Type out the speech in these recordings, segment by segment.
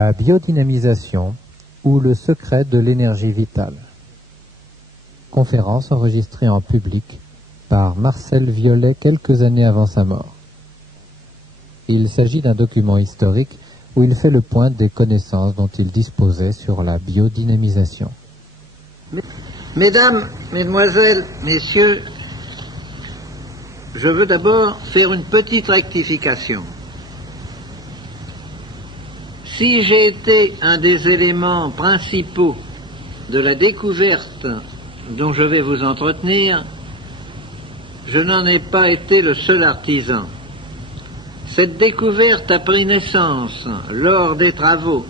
La biodynamisation ou le secret de l'énergie vitale. Conférence enregistrée en public par Marcel Violet quelques années avant sa mort. Il s'agit d'un document historique où il fait le point des connaissances dont il disposait sur la biodynamisation. Mesdames, Mesdemoiselles, Messieurs, je veux d'abord faire une petite rectification. Si j'ai été un des éléments principaux de la découverte dont je vais vous entretenir, je n'en ai pas été le seul artisan. Cette découverte a pris naissance lors des travaux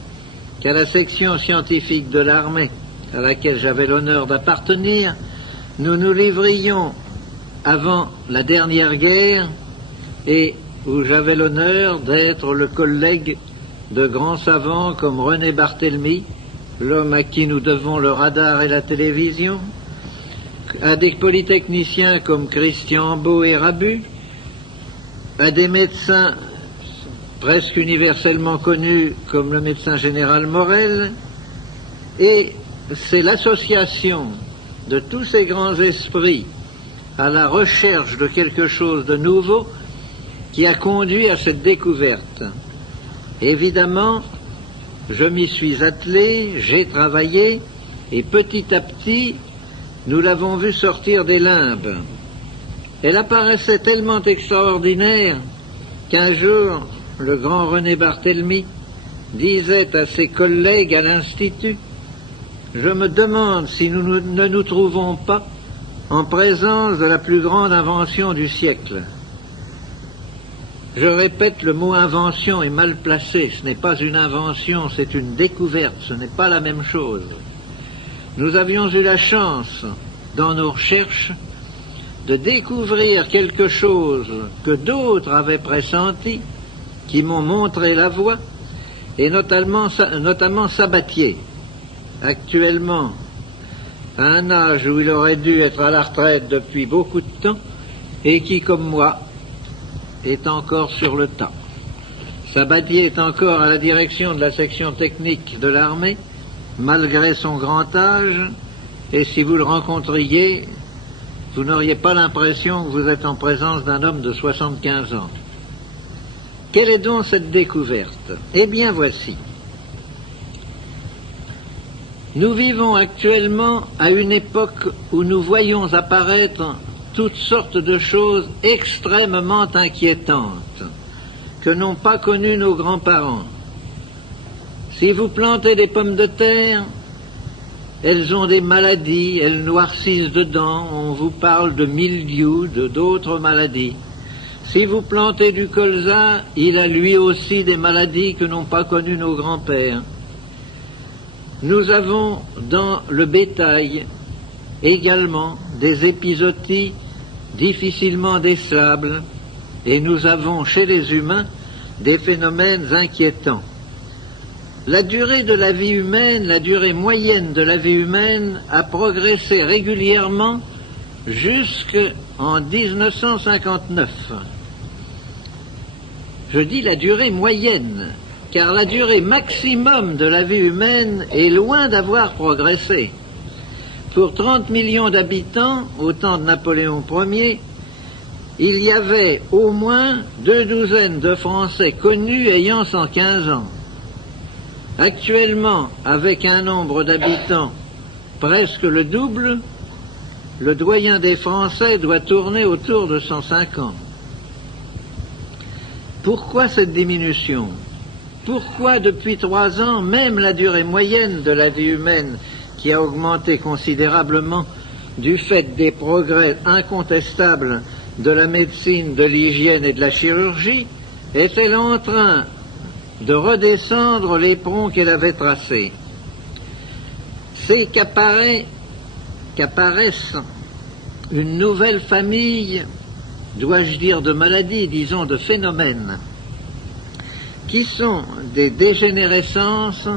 qu'à la section scientifique de l'armée, à laquelle j'avais l'honneur d'appartenir, nous nous livrions avant la dernière guerre et où j'avais l'honneur d'être le collègue de grands savants comme René Barthélemy, l'homme à qui nous devons le radar et la télévision, à des polytechniciens comme Christian Beau et Rabu, à des médecins presque universellement connus comme le médecin général Morel, et c'est l'association de tous ces grands esprits à la recherche de quelque chose de nouveau qui a conduit à cette découverte. Évidemment, je m'y suis attelé, j'ai travaillé, et petit à petit, nous l'avons vu sortir des limbes. Elle apparaissait tellement extraordinaire qu'un jour, le grand René Barthélemy disait à ses collègues à l'Institut: « Je me demande si nous ne nous trouvons pas en présence de la plus grande invention du siècle. » Je répète, le mot invention est mal placé. Ce n'est pas une invention, c'est une découverte. Ce n'est pas la même chose. Nous avions eu la chance, dans nos recherches, de découvrir quelque chose que d'autres avaient pressenti, qui m'ont montré la voie, et notamment Sabatier, actuellement à un âge où il aurait dû être à la retraite depuis beaucoup de temps, et qui, comme moi, est encore sur le tas. Sabatier est encore à la direction de la section technique de l'armée, malgré son grand âge, et si vous le rencontriez, vous n'auriez pas l'impression que vous êtes en présence d'un homme de 75 ans. Quelle est donc cette découverte? Eh bien voici. Nous vivons actuellement à une époque où nous voyons apparaître toutes sortes de choses extrêmement inquiétantes que n'ont pas connues nos grands-parents. Si vous plantez des pommes de terre, elles ont des maladies, elles noircissent dedans, on vous parle de mildiou, d'autres maladies. Si vous plantez du colza, il a lui aussi des maladies que n'ont pas connues nos grands-pères. Nous avons dans le bétail également des épizooties difficilement décelables, et nous avons chez les humains des phénomènes inquiétants. La durée de la vie humaine, la durée moyenne de la vie humaine a progressé régulièrement jusqu'en 1959. Je dis la durée moyenne, car la durée maximum de la vie humaine est loin d'avoir progressé. Pour 30 millions d'habitants, au temps de Napoléon Ier, il y avait au moins 2 douzaines de Français connus ayant 115 ans. Actuellement, avec un nombre d'habitants presque le double, le doyen des Français doit tourner autour de 105 ans. Pourquoi cette diminution? Pourquoi depuis 3 ans, même la durée moyenne de la vie humaine, qui a augmenté considérablement du fait des progrès incontestables de la médecine, de l'hygiène et de la chirurgie, est-elle en train de redescendre l'éperon qu'elle avait tracé? C'est qu'apparaissent une nouvelle famille, dois-je dire de maladies, disons de phénomènes, qui sont des dégénérescences,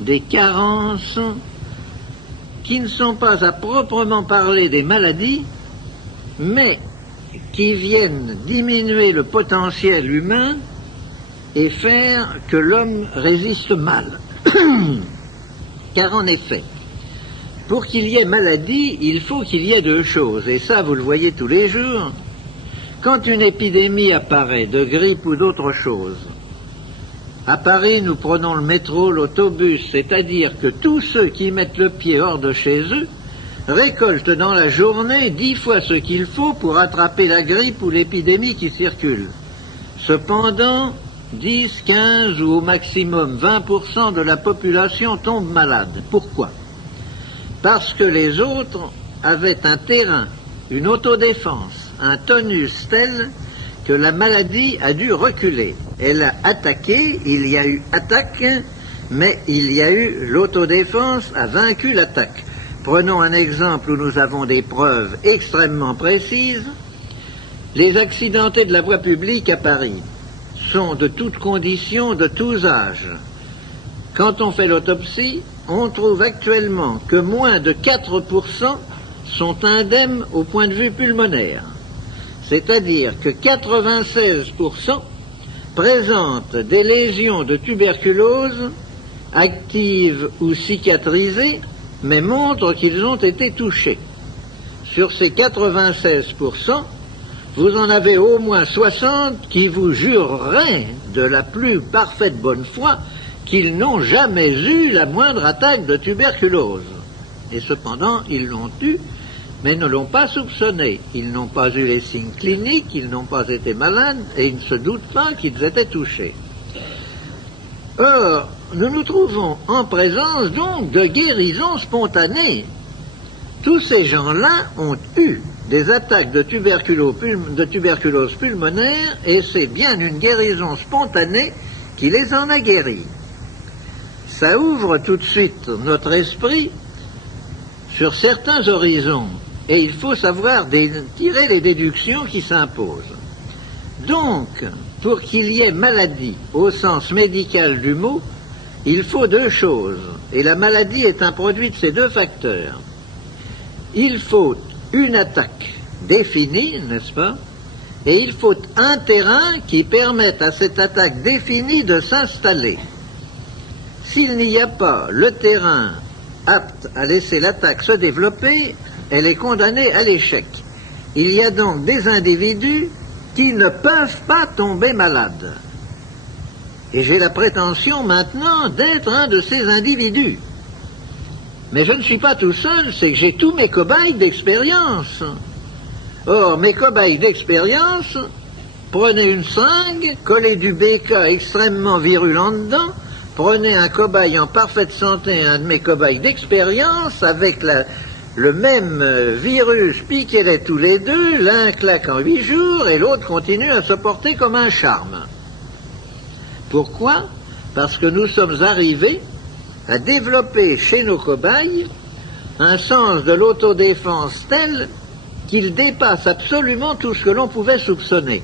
des carences, qui ne sont pas à proprement parler des maladies, mais qui viennent diminuer le potentiel humain et faire que l'homme résiste mal. Car en effet, pour qu'il y ait maladie, il faut qu'il y ait deux choses, et ça vous le voyez tous les jours. Quand une épidémie apparaît, de grippe ou d'autre chose, à Paris, nous prenons le métro, l'autobus, c'est-à-dire que tous ceux qui mettent le pied hors de chez eux récoltent dans la journée 10 fois ce qu'il faut pour attraper la grippe ou l'épidémie qui circule. Cependant, 10, 15 ou au maximum 20% de la population tombe malade. Pourquoi? Parce que les autres avaient un terrain, une autodéfense, un tonus tel que la maladie a dû reculer. Elle a attaqué, il y a eu attaque, mais il y a eu l'autodéfense a vaincu l'attaque. Prenons un exemple où nous avons des preuves extrêmement précises. Les accidentés de la voie publique à Paris sont de toutes conditions, de tous âges. Quand on fait l'autopsie, on trouve actuellement que moins de 4% sont indemnes au point de vue pulmonaire. C'est-à-dire que 96% présentent des lésions de tuberculose actives ou cicatrisées, mais montrent qu'ils ont été touchés. Sur ces 96%, vous en avez au moins 60 qui vous jureraient de la plus parfaite bonne foi qu'ils n'ont jamais eu la moindre attaque de tuberculose. Et cependant, ils l'ont eu, mais ne l'ont pas soupçonné. Ils n'ont pas eu les signes cliniques, ils n'ont pas été malades, et ils ne se doutent pas qu'ils étaient touchés. Or, nous nous trouvons en présence donc de guérisons spontanées. Tous ces gens-là ont eu des attaques de tuberculose pulmonaire, et c'est bien une guérison spontanée qui les en a guéris. Ça ouvre tout de suite notre esprit sur certains horizons, et il faut savoir tirer les déductions qui s'imposent. Donc, pour qu'il y ait maladie au sens médical du mot, il faut deux choses, et la maladie est un produit de ces deux facteurs. Il faut une attaque définie, n'est-ce pas? Et il faut un terrain qui permette à cette attaque définie de s'installer. S'il n'y a pas le terrain apte à laisser l'attaque se développer, elle est condamnée à l'échec. Il y a donc des individus qui ne peuvent pas tomber malades. Et j'ai la prétention maintenant d'être un de ces individus. Mais je ne suis pas tout seul, c'est que j'ai tous mes cobayes d'expérience. Or, mes cobayes d'expérience, prenez une seringue, collez du BK extrêmement virulent dedans, prenez un cobaye en parfaite santé, un de mes cobayes d'expérience, avec le même virus, piquez-les tous les deux, l'un claque en 8 jours et l'autre continue à se porter comme un charme. Pourquoi? Parce que nous sommes arrivés à développer chez nos cobayes un sens de l'autodéfense tel qu'il dépasse absolument tout ce que l'on pouvait soupçonner.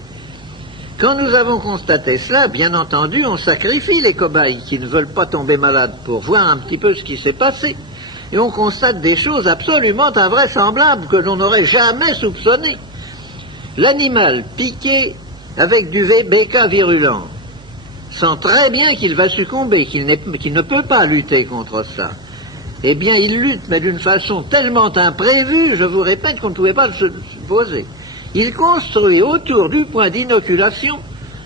Quand nous avons constaté cela, bien entendu, on sacrifie les cobayes qui ne veulent pas tomber malades pour voir un petit peu ce qui s'est passé. Et on constate des choses absolument invraisemblables que l'on n'aurait jamais soupçonnées. L'animal piqué avec du BK virulent sent très bien qu'il va succomber, qu'il ne peut pas lutter contre ça. Eh bien, il lutte, mais d'une façon tellement imprévue, je vous répète qu'on ne pouvait pas le supposer. Il construit autour du point d'inoculation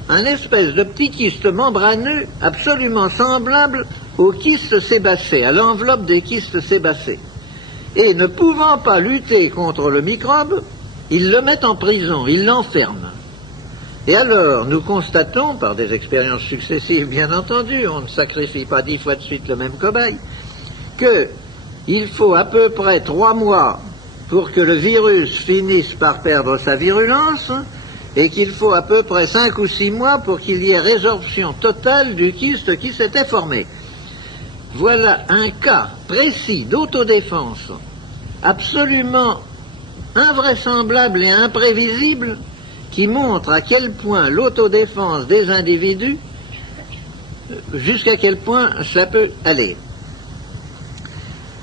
un espèce de petit kyste membraneux absolument semblable au kyste sébacé, à l'enveloppe des kystes sébacés. Et ne pouvant pas lutter contre le microbe, il le met en prison, il l'enferme. Et alors, nous constatons, par des expériences successives bien entendu, on ne sacrifie pas 10 fois de suite le même cobaye, qu'il faut à peu près 3 mois pour que le virus finisse par perdre sa virulence, et qu'il faut à peu près 5 ou 6 mois pour qu'il y ait résorption totale du kyste qui s'était formé. Voilà un cas précis d'autodéfense, absolument invraisemblable et imprévisible, qui montre à quel point l'autodéfense des individus, jusqu'à quel point ça peut aller.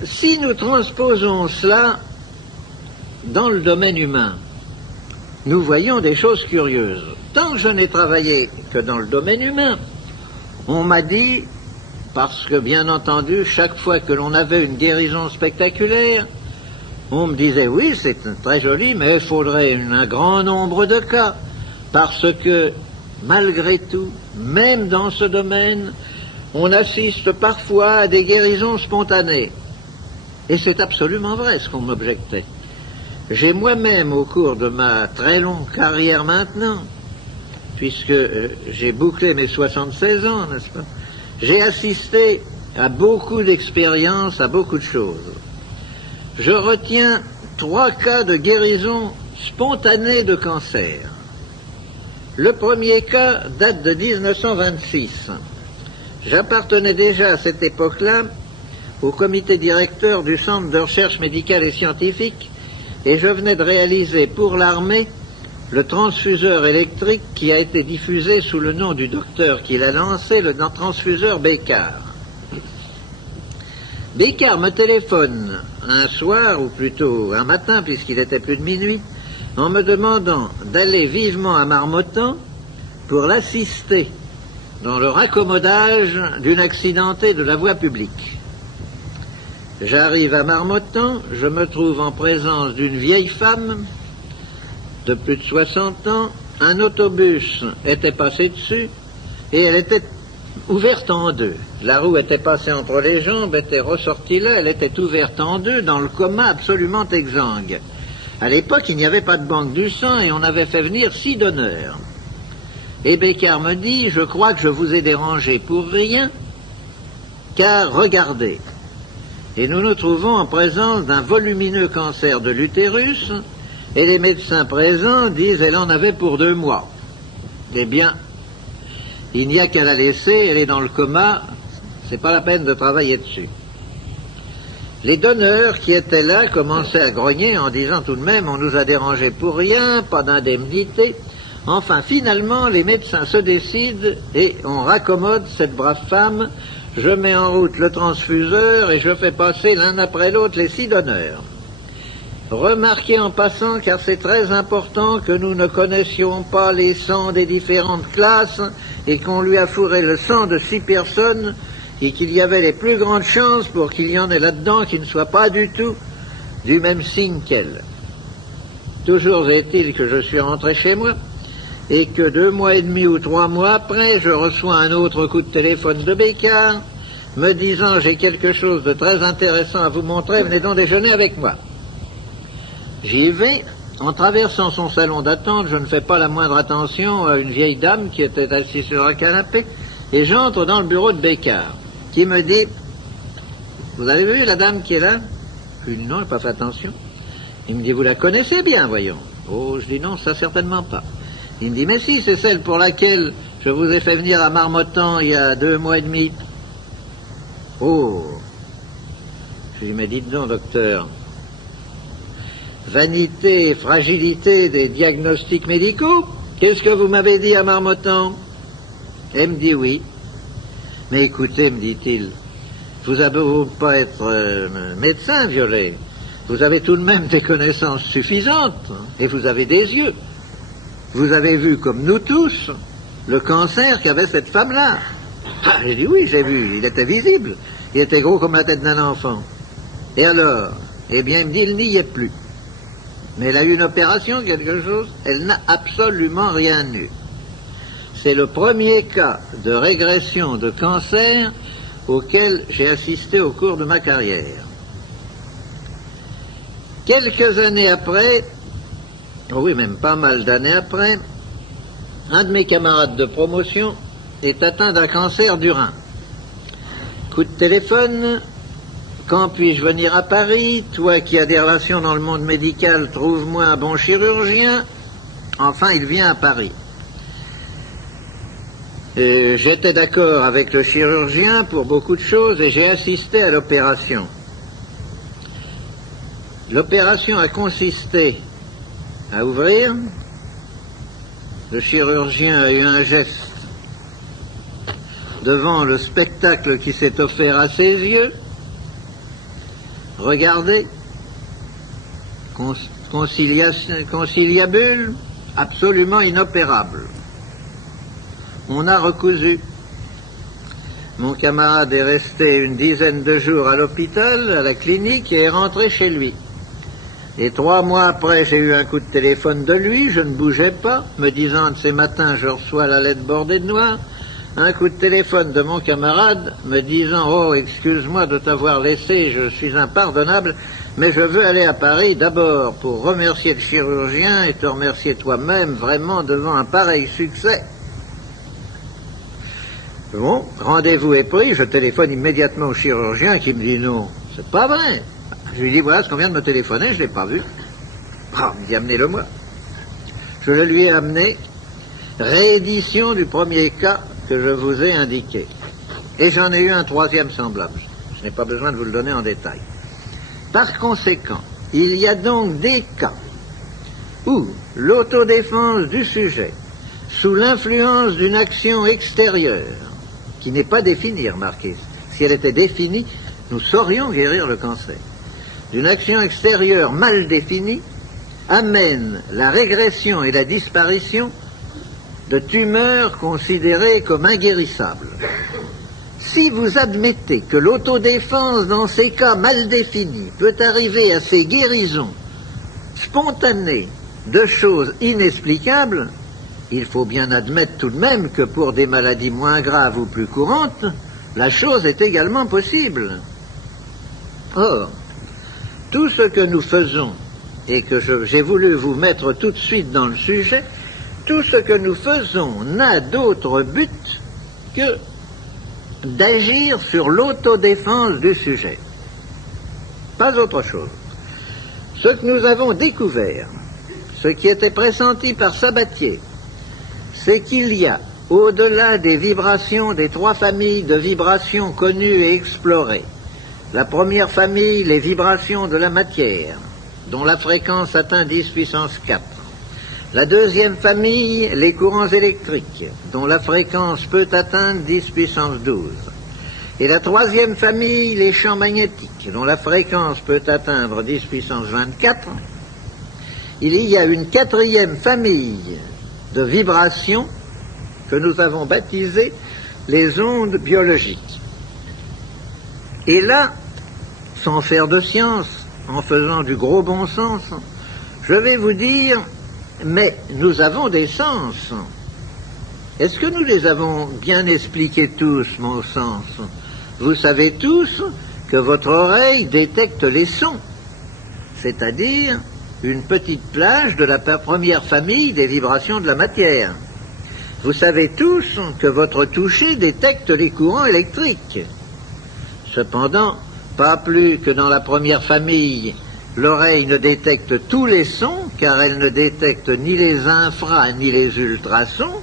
Si nous transposons cela dans le domaine humain, nous voyons des choses curieuses. tant que je n'ai travaillé que dans le domaine humain, on m'a dit, parce que bien entendu, chaque fois que l'on avait une guérison spectaculaire, on me disait, oui, c'est très joli, mais il faudrait un grand nombre de cas, parce que, malgré tout, même dans ce domaine, on assiste parfois à des guérisons spontanées. Et c'est absolument vrai ce qu'on m'objectait. J'ai moi-même, au cours de ma très longue carrière maintenant, puisque j'ai bouclé mes 76 ans, n'est-ce pas, j'ai assisté à beaucoup d'expériences, à beaucoup de choses. Je retiens 3 cas de guérison spontanée de cancer. Le premier cas date de 1926. J'appartenais déjà à cette époque-là au comité directeur du Centre de recherche médicale et scientifique et je venais de réaliser pour l'armée le transfuseur électrique qui a été diffusé sous le nom du docteur qui l'a lancé, le transfuseur Bécard. Bécard me téléphone un soir, ou plutôt un matin, puisqu'il était plus de minuit, en me demandant d'aller vivement à Marmottan pour l'assister dans le raccommodage d'une accidentée de la voie publique. J'arrive à Marmottan, je me trouve en présence d'une vieille femme de plus de 60 ans, un autobus était passé dessus et elle était ouverte en deux. La roue était passée entre les jambes, était ressortie là, elle était ouverte en deux dans le coma absolument exsangue. À l'époque, il n'y avait pas de banque du sang et on avait fait venir 6 donneurs. Et Bécard me dit, je crois que je vous ai dérangé pour rien, car regardez. Et nous nous trouvons en présence d'un volumineux cancer de l'utérus, et les médecins présents disent elle en avait pour 2 mois. Eh bien, il n'y a qu'à la laisser, elle est dans le coma, c'est pas la peine de travailler dessus. Les donneurs qui étaient là commençaient à grogner en disant tout de même on nous a dérangé pour rien, pas d'indemnité. Enfin, finalement, les médecins se décident et on raccommode cette brave femme. Je mets en route le transfuseur et je fais passer l'un après l'autre les 6 donneurs. Remarquez en passant, car c'est très important, que nous ne connaissions pas les sangs des différentes classes et qu'on lui a fourré le sang de 6 personnes et qu'il y avait les plus grandes chances pour qu'il y en ait là-dedans qui ne soient pas du tout du même signe qu'elle. Toujours est-il que je suis rentré chez moi et que 2 mois et demi ou 3 mois après, je reçois un autre coup de téléphone de Bécard me disant « J'ai quelque chose de très intéressant à vous montrer, venez donc déjeuner avec moi ». J'y vais. En traversant son salon d'attente, je ne fais pas la moindre attention à une vieille dame qui était assise sur un canapé et j'entre dans le bureau de Bécard qui me dit « Vous avez vu la dame qui est là ?» Je lui dis « Non, je n'ai pas fait attention ». Il me dit « Vous la connaissez bien, voyons ». Oh, je dis « Non, ça certainement pas ». Il me dit « Mais si, c'est celle pour laquelle je vous ai fait venir à Marmottan il y a 2 mois et demi. » Oh. Je lui dis « Mais dites donc, docteur, vanité et fragilité des diagnostics médicaux, qu'est-ce que vous m'avez dit à Marmottan ?» Elle me dit « Oui. » « Mais écoutez, me dit-il, vous avez beau pas être médecin, Violet, vous avez tout de même des connaissances suffisantes, hein, et vous avez des yeux. Vous avez vu, comme nous tous, le cancer qu'avait cette femme-là. Ah, j'ai dit oui, j'ai vu, il était visible, il était gros comme la tête d'un enfant. Et alors, eh bien, il me dit, il n'y est plus. Mais elle a eu une opération, quelque chose, elle n'a absolument rien eu. C'est le premier cas de régression de cancer auquel j'ai assisté au cours de ma carrière. Quelques années après, oh oui, même pas mal d'années après, un de mes camarades de promotion est atteint d'un cancer du rein. Coup de téléphone, quand puis-je venir à Paris? Toi qui as des relations dans le monde médical, trouve-moi un bon chirurgien. Enfin, il vient à Paris. J'étais d'accord avec le chirurgien pour beaucoup de choses et j'ai assisté à l'opération. L'opération a consisté à ouvrir. Le chirurgien a eu un geste devant le spectacle qui s'est offert à ses yeux. Regardez, conciliabule, absolument inopérable. On a recousu. Mon camarade est resté une dizaine de jours à l'hôpital, à la clinique, et est rentré chez lui. Et 3 mois après, j'ai eu un coup de téléphone de lui, je ne bougeais pas, me disant de ces matins, je reçois la lettre bordée de noir. Un coup de téléphone de mon camarade, me disant, oh, excuse-moi de t'avoir laissé, je suis impardonnable, mais je veux aller à Paris d'abord pour remercier le chirurgien et te remercier toi-même vraiment devant un pareil succès. Bon, rendez-vous est pris, je téléphone immédiatement au chirurgien qui me dit non, c'est pas vrai. Je lui dis voilà ce qu'on vient de me téléphoner, je ne l'ai pas vu. Ah, il me dit amenez-le moi. Je le lui ai amené, réédition du premier cas que je vous ai indiqué. Et j'en ai eu un 3e semblable. Je n'ai pas besoin de vous le donner en détail. Par conséquent, il y a donc des cas où l'autodéfense du sujet, sous l'influence d'une action extérieure, qui n'est pas définie, remarquez, si elle était définie, nous saurions guérir le cancer, d'une action extérieure mal définie, amène la régression et la disparition de tumeurs considérées comme inguérissables. Si vous admettez que l'autodéfense dans ces cas mal définis peut arriver à ces guérisons spontanées de choses inexplicables, il faut bien admettre tout de même que pour des maladies moins graves ou plus courantes, la chose est également possible. Or, tout ce que nous faisons, et que j'ai voulu vous mettre tout de suite dans le sujet, tout ce que nous faisons n'a d'autre but que d'agir sur l'autodéfense du sujet. Pas autre chose. Ce que nous avons découvert, ce qui était pressenti par Sabatier, c'est qu'il y a, au-delà des vibrations des 3 familles de vibrations connues et explorées, la première famille, les vibrations de la matière, dont la fréquence atteint 10 puissance 4. La deuxième famille, les courants électriques, dont la fréquence peut atteindre 10 puissance 12. Et la troisième famille, les champs magnétiques, dont la fréquence peut atteindre 10 puissance 24. Il y a une 4e famille de vibrations que nous avons baptisées les ondes biologiques. Et là, sans faire de science, en faisant du gros bon sens, je vais vous dire, mais nous avons des sens. Est-ce que nous les avons bien expliqués tous, mon sens? Vous savez tous que votre oreille détecte les sons, c'est-à-dire une petite plage de la première famille des vibrations de la matière. Vous savez tous que votre toucher détecte les courants électriques. Cependant, pas plus que dans la première famille, l'oreille ne détecte tous les sons, car elle ne détecte ni les infra ni les ultrasons,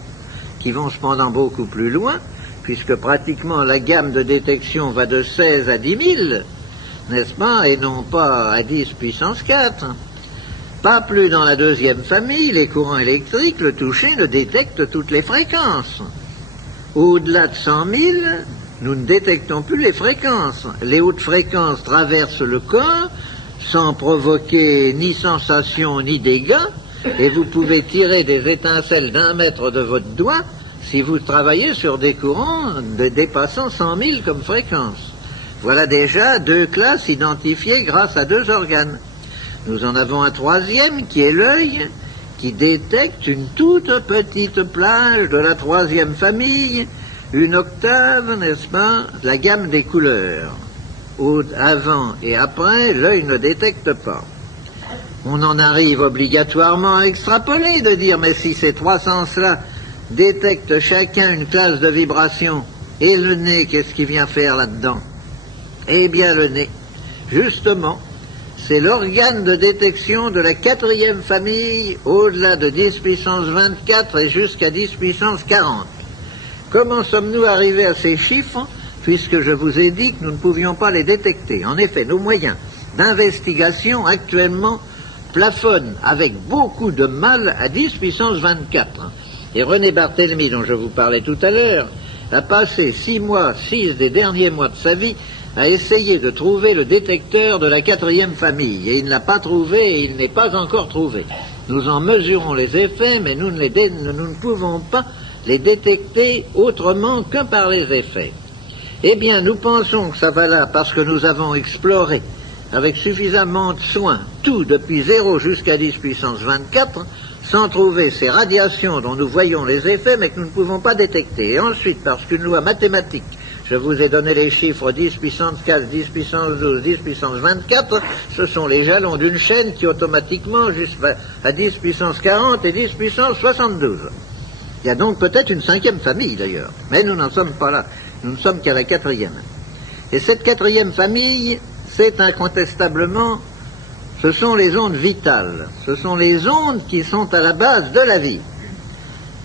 qui vont cependant beaucoup plus loin, puisque pratiquement la gamme de détection va de 16 à 10 000, n'est-ce pas, et non pas à 10 puissance 4. Pas plus dans la deuxième famille, les courants électriques, le toucher ne détecte toutes les fréquences. Au-delà de 100 000, nous ne détectons plus les fréquences. Les hautes fréquences traversent le corps sans provoquer ni sensation ni dégâts, et vous pouvez tirer des étincelles d'1 mètre de votre doigt si vous travaillez sur des courants dépassant 100 000 comme fréquence. Voilà déjà 2 classes identifiées grâce à 2 organes. Nous en avons un 3e qui est l'œil, qui détecte une toute petite plage de la 3e famille, une octave, n'est-ce pas, la gamme des couleurs. Avant et après, l'œil ne détecte pas. On en arrive obligatoirement à extrapoler, de dire, mais si ces 3 sens-là détectent chacun une classe de vibration, et le nez, qu'est-ce qu'il vient faire là-dedans? Eh bien, le nez, justement, c'est l'organe de détection de la 4e famille, au-delà de 10 puissance 24 et jusqu'à 10 puissance 40. Comment sommes-nous arrivés à ces chiffres, puisque je vous ai dit que nous ne pouvions pas les détecter? En effet, nos moyens d'investigation actuellement plafonnent avec beaucoup de mal à 10 puissance 24. Et René Barthélemy, dont je vous parlais tout à l'heure, a passé 6 des derniers mois de sa vie à essayer de trouver le détecteur de la 4e famille. Et il ne l'a pas trouvé et il n'est pas encore trouvé. Nous en mesurons les effets, mais nous ne pouvons pas les détecter autrement que par les effets. Eh bien, nous pensons que ça va là parce que nous avons exploré avec suffisamment de soin tout depuis 0 jusqu'à 10 puissance 24, sans trouver ces radiations dont nous voyons les effets, mais que nous ne pouvons pas détecter. Et ensuite, parce qu'une loi mathématique, je vous ai donné les chiffres 10 puissance 4, 10 puissance 12, 10 puissance 24, ce sont les jalons d'une chaîne qui automatiquement, jusqu'à 10 puissance 40 et 10 puissance 72. Il y a donc peut-être une 5e famille d'ailleurs, mais nous n'en sommes pas là, nous ne sommes qu'à la 4e. Et cette 4e famille, c'est incontestablement, ce sont les ondes vitales, ce sont les ondes qui sont à la base de la vie.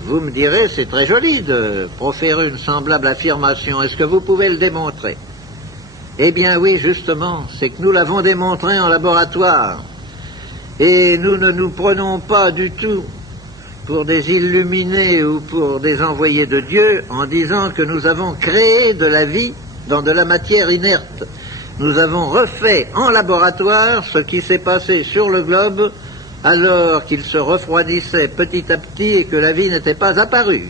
Vous me direz, c'est très joli de proférer une semblable affirmation, est-ce que vous pouvez le démontrer? Eh bien oui, justement, c'est que nous l'avons démontré en laboratoire, et nous ne nous prenons pas du tout pour des illuminés ou pour des envoyés de Dieu en disant que nous avons créé de la vie dans de la matière inerte. Nous avons refait en laboratoire ce qui s'est passé sur le globe alors qu'il se refroidissait petit à petit et que la vie n'était pas apparue.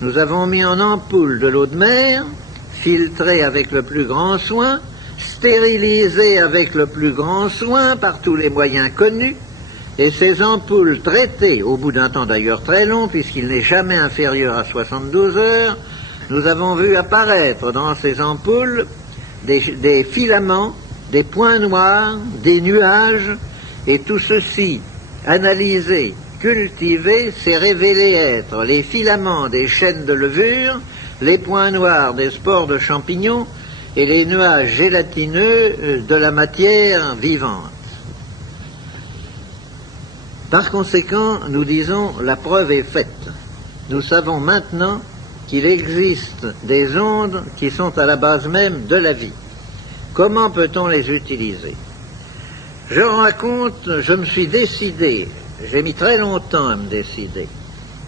Nous avons mis en ampoule de l'eau de mer, filtrée avec le plus grand soin, stérilisée avec le plus grand soin par tous les moyens connus, et ces ampoules traitées, au bout d'un temps d'ailleurs très long, puisqu'il n'est jamais inférieur à 72 heures, nous avons vu apparaître dans ces ampoules des filaments, des points noirs, des nuages, et tout ceci, analysé, cultivé, s'est révélé être les filaments des chaînes de levure, les points noirs des spores de champignons et les nuages gélatineux de la matière vivante. Par conséquent, nous disons, la preuve est faite. Nous savons maintenant qu'il existe des ondes qui sont à la base même de la vie. Comment peut-on les utiliser? Je me suis décidé, j'ai mis très longtemps à me décider,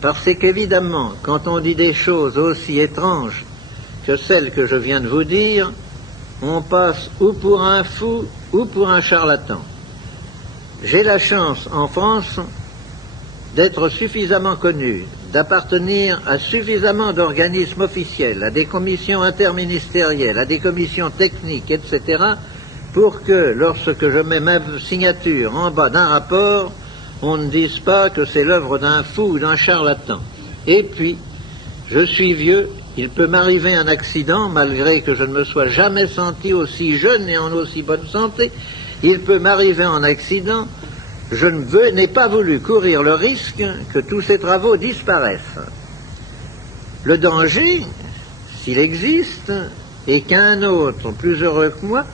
parce qu'évidemment, quand on dit des choses aussi étranges que celles que je viens de vous dire, on passe ou pour un fou ou pour un charlatan. J'ai la chance en France d'être suffisamment connu, d'appartenir à suffisamment d'organismes officiels, à des commissions interministérielles, à des commissions techniques, etc., pour que, lorsque je mets ma signature en bas d'un rapport, on ne dise pas que c'est l'œuvre d'un fou ou d'un charlatan. Et puis, je suis vieux, il peut m'arriver un accident, malgré que je ne me sois jamais senti aussi jeune et en aussi bonne santé, il peut m'arriver un accident, je n'ai pas voulu courir le risque que tous ces travaux disparaissent. Le danger, s'il existe, est qu'un autre, plus heureux que moi,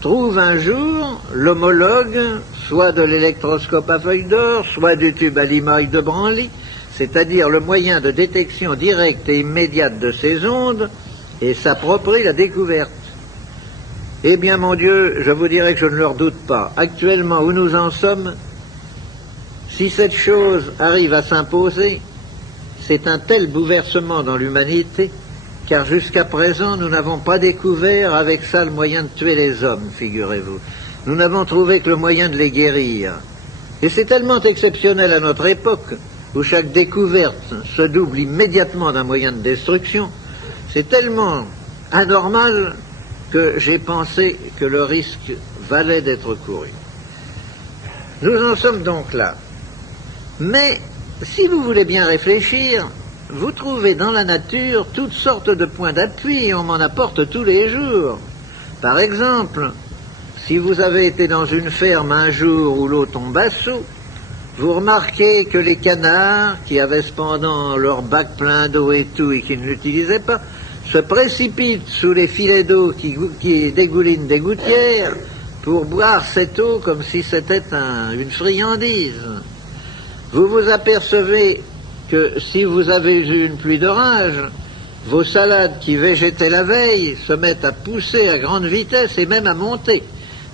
trouve un jour l'homologue, soit de l'électroscope à feuille d'or, soit du tube à limaille de Branly, c'est-à-dire le moyen de détection directe et immédiate de ces ondes, et s'approprie la découverte. Eh bien, mon Dieu, je vous dirais que je ne leur doute pas. Actuellement, où nous en sommes, si cette chose arrive à s'imposer, c'est un tel bouleversement dans l'humanité, car jusqu'à présent, nous n'avons pas découvert avec ça le moyen de tuer les hommes, figurez-vous. Nous n'avons trouvé que le moyen de les guérir. Et c'est tellement exceptionnel à notre époque, où chaque découverte se double immédiatement d'un moyen de destruction, c'est tellement anormal que j'ai pensé que le risque valait d'être couru. Nous en sommes donc là. Mais, si vous voulez bien réfléchir, vous trouvez dans la nature toutes sortes de points d'appui et on m'en apporte tous les jours. Par exemple, si vous avez été dans une ferme un jour où l'eau tombe à seau, vous remarquez que les canards, qui avaient cependant leur bac plein d'eau et tout et qui ne l'utilisaient pas, se précipitent sous les filets d'eau qui dégoulinent des gouttières pour boire cette eau comme si c'était une friandise. Vous vous apercevez que si vous avez eu une pluie d'orage, vos salades qui végétaient la veille se mettent à pousser à grande vitesse et même à monter.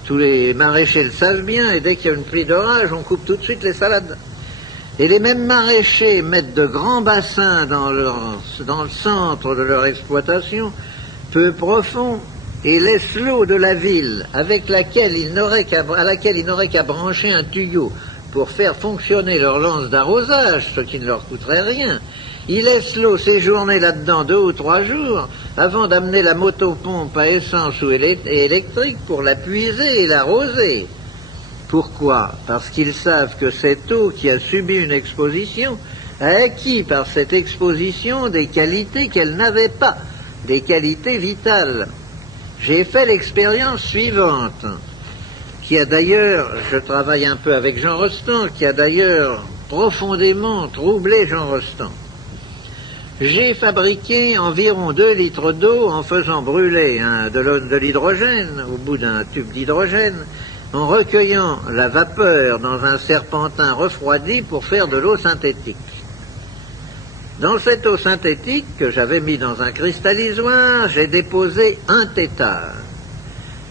Tous les maraîchers le savent bien, et dès qu'il y a une pluie d'orage, on coupe tout de suite les salades. Et les mêmes maraîchers mettent de grands bassins dans le centre de leur exploitation, peu profonds, et laissent l'eau de la ville, à laquelle ils n'auraient qu'à brancher un tuyau pour faire fonctionner leur lance d'arrosage, ce qui ne leur coûterait rien. Ils laissent l'eau séjourner là-dedans 2 ou 3 jours avant d'amener la motopompe à essence ou électrique pour la puiser et l'arroser. Pourquoi? Parce qu'ils savent que cette eau qui a subi une exposition a acquis par cette exposition des qualités qu'elle n'avait pas, des qualités vitales. J'ai fait l'expérience suivante, qui a d'ailleurs, je travaille un peu avec Jean Rostand, qui a d'ailleurs profondément troublé Jean Rostand. J'ai fabriqué environ 2 litres d'eau en faisant brûler de l'hydrogène au bout d'un tube d'hydrogène, en recueillant la vapeur dans un serpentin refroidi pour faire de l'eau synthétique. Dans cette eau synthétique que j'avais mis dans un cristallisoire, j'ai déposé un tétard.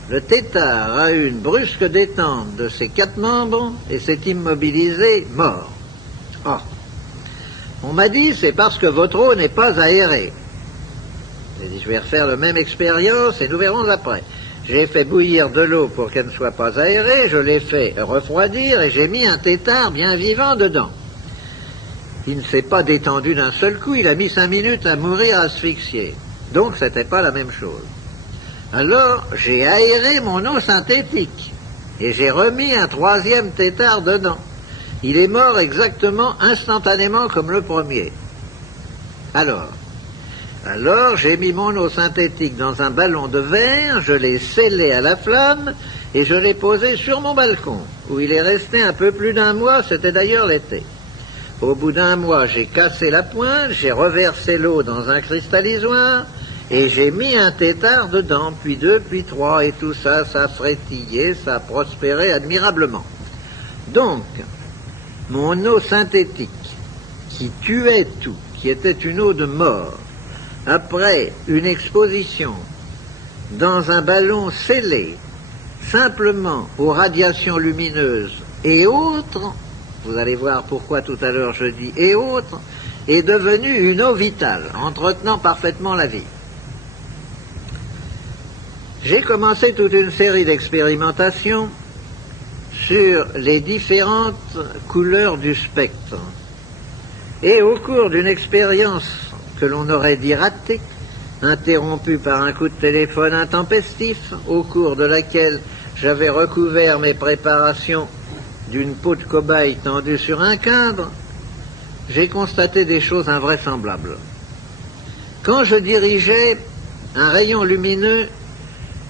Le tétard a eu une brusque détente de ses 4 membres et s'est immobilisé mort. Oh. On m'a dit, c'est parce que votre eau n'est pas aérée. J'ai dit, je vais refaire la même expérience et nous verrons après. J'ai fait bouillir de l'eau pour qu'elle ne soit pas aérée, je l'ai fait refroidir et j'ai mis un tétard bien vivant dedans. Il ne s'est pas détendu d'un seul coup, il a mis 5 minutes à mourir asphyxié. Donc c'était pas la même chose. Alors j'ai aéré mon eau synthétique et j'ai remis un 3e tétard dedans. Il est mort exactement instantanément comme le premier. Alors j'ai mis mon eau synthétique dans un ballon de verre, je l'ai scellé à la flamme et je l'ai posé sur mon balcon, où il est resté un peu plus d'1 mois, c'était d'ailleurs l'été. Au bout d'1 mois, j'ai cassé la pointe, j'ai reversé l'eau dans un cristallisoire et j'ai mis un tétard dedans, puis 2, puis 3, et tout ça, ça a frétillé, ça a prospéré admirablement. Donc, mon eau synthétique, qui tuait tout, qui était une eau de mort, après une exposition dans un ballon scellé, simplement aux radiations lumineuses et autres, vous allez voir pourquoi tout à l'heure je dis et autres, est devenue une eau vitale, entretenant parfaitement la vie. J'ai commencé toute une série d'expérimentations sur les différentes couleurs du spectre. Et au cours d'une expérience que l'on aurait dit ratée, interrompue par un coup de téléphone intempestif, au cours de laquelle j'avais recouvert mes préparations d'une peau de cobaye tendue sur un cadre, j'ai constaté des choses invraisemblables. Quand je dirigeais un rayon lumineux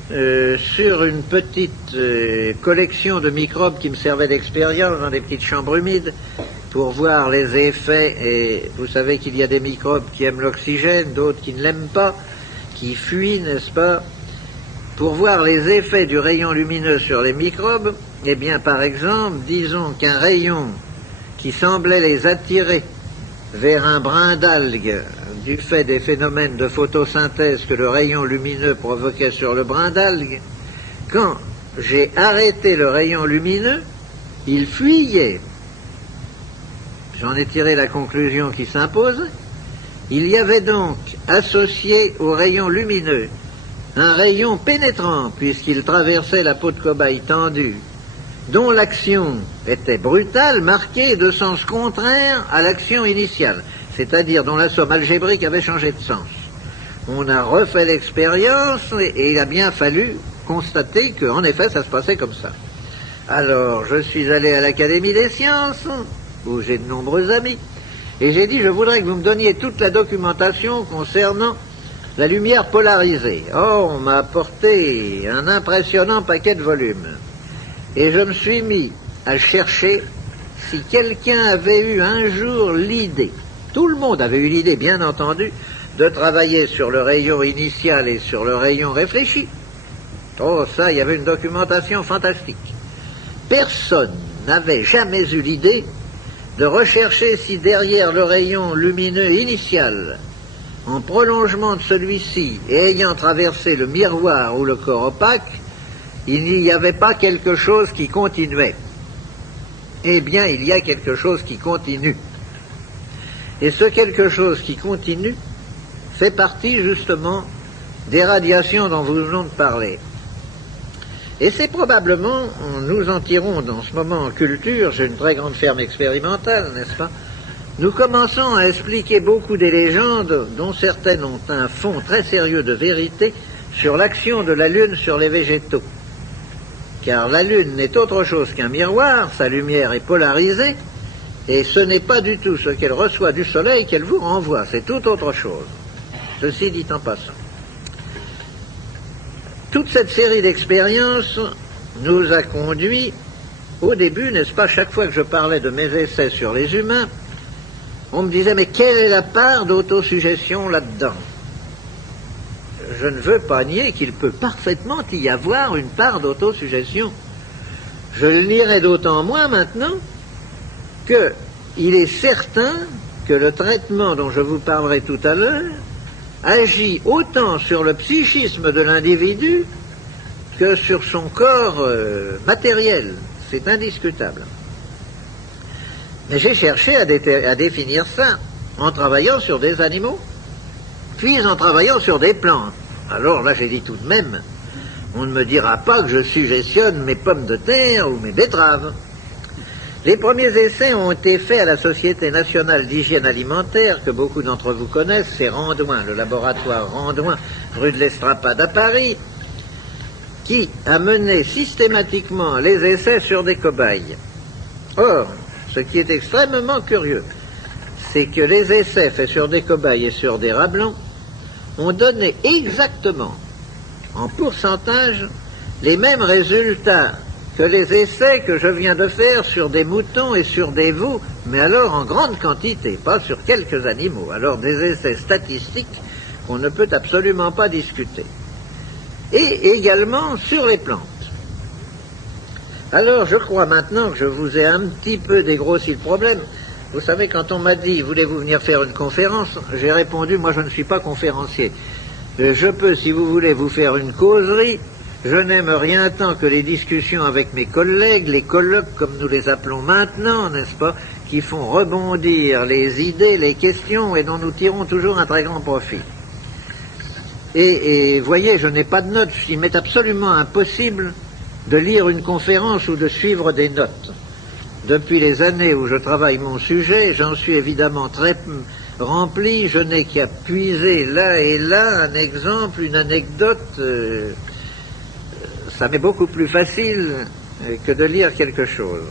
sur une petite collection de microbes qui me servait d'expérience dans des petites chambres humides pour voir les effets, et vous savez qu'il y a des microbes qui aiment l'oxygène, d'autres qui ne l'aiment pas, qui fuient, n'est-ce pas? Pour voir les effets du rayon lumineux sur les microbes, eh bien par exemple, disons qu'un rayon qui semblait les attirer vers un brin d'algue du fait des phénomènes de photosynthèse que le rayon lumineux provoquait sur le brin d'algue, quand j'ai arrêté le rayon lumineux, il fuyait. J'en ai tiré la conclusion qui s'impose. Il y avait donc associé au rayon lumineux un rayon pénétrant, puisqu'il traversait la peau de cobaye tendue, dont l'action était brutale, marquée de sens contraire à l'action initiale, c'est-à-dire dont la somme algébrique avait changé de sens. On a refait l'expérience et il a bien fallu constater qu'en effet ça se passait comme ça. Alors je suis allé à l'Académie des sciences, où j'ai de nombreux amis, et j'ai dit je voudrais que vous me donniez toute la documentation concernant la lumière polarisée. Or, on m'a apporté un impressionnant paquet de volumes. Et je me suis mis à chercher si quelqu'un avait eu un jour l'idée, tout le monde avait eu l'idée, bien entendu, de travailler sur le rayon initial et sur le rayon réfléchi. Oh, ça, il y avait une documentation fantastique. Personne n'avait jamais eu l'idée de rechercher si derrière le rayon lumineux initial, en prolongement de celui-ci et ayant traversé le miroir ou le corps opaque, il n'y avait pas quelque chose qui continuait. Eh bien, il y a quelque chose qui continue. Et ce quelque chose qui continue fait partie justement des radiations dont nous venons de parler. Et c'est probablement, nous en tirons dans ce moment en culture, j'ai une très grande ferme expérimentale, n'est-ce pas? Nous commençons à expliquer beaucoup des légendes dont certaines ont un fond très sérieux de vérité sur l'action de la Lune sur les végétaux. Car la Lune n'est autre chose qu'un miroir, sa lumière est polarisée, et ce n'est pas du tout ce qu'elle reçoit du Soleil qu'elle vous renvoie, c'est tout autre chose. Ceci dit en passant. Toute cette série d'expériences nous a conduit, au début, n'est-ce pas, chaque fois que je parlais de mes essais sur les humains, on me disait, mais quelle est la part d'autosuggestion là-dedans? Je ne veux pas nier qu'il peut parfaitement y avoir une part d'autosuggestion. Je le nierai d'autant moins maintenant qu'il est certain que le traitement dont je vous parlerai tout à l'heure agit autant sur le psychisme de l'individu que sur son corps matériel. C'est indiscutable. Mais j'ai cherché à définir ça en travaillant sur des animaux, puis en travaillant sur des plantes. Alors là, j'ai dit tout de même, on ne me dira pas que je suggestionne mes pommes de terre ou mes betteraves. Les premiers essais ont été faits à la Société nationale d'hygiène alimentaire, que beaucoup d'entre vous connaissent, c'est Randouin, le laboratoire Randouin, rue de l'Estrapade à Paris, qui a mené systématiquement les essais sur des cobayes. Or, ce qui est extrêmement curieux, c'est que les essais faits sur des cobayes et sur des rats blancs ont donné exactement, en pourcentage, les mêmes résultats que les essais que je viens de faire sur des moutons et sur des veaux, mais alors en grande quantité, pas sur quelques animaux. Alors des essais statistiques qu'on ne peut absolument pas discuter. Et également sur les plantes. Alors je crois maintenant que je vous ai un petit peu dégrossi le problème. Vous savez, quand on m'a dit « Voulez-vous venir faire une conférence ?» j'ai répondu « Moi je ne suis pas conférencier. Je peux, si vous voulez, vous faire une causerie. Je n'aime rien tant que les discussions avec mes collègues, les colloques comme nous les appelons maintenant, n'est-ce pas, qui font rebondir les idées, les questions et dont nous tirons toujours un très grand profit. Et voyez, je n'ai pas de notes, il m'est absolument impossible de lire une conférence ou de suivre des notes. Depuis les années où je travaille mon sujet, j'en suis évidemment très rempli, je n'ai qu'à puiser là et là un exemple, une anecdote, ça m'est beaucoup plus facile que de lire quelque chose.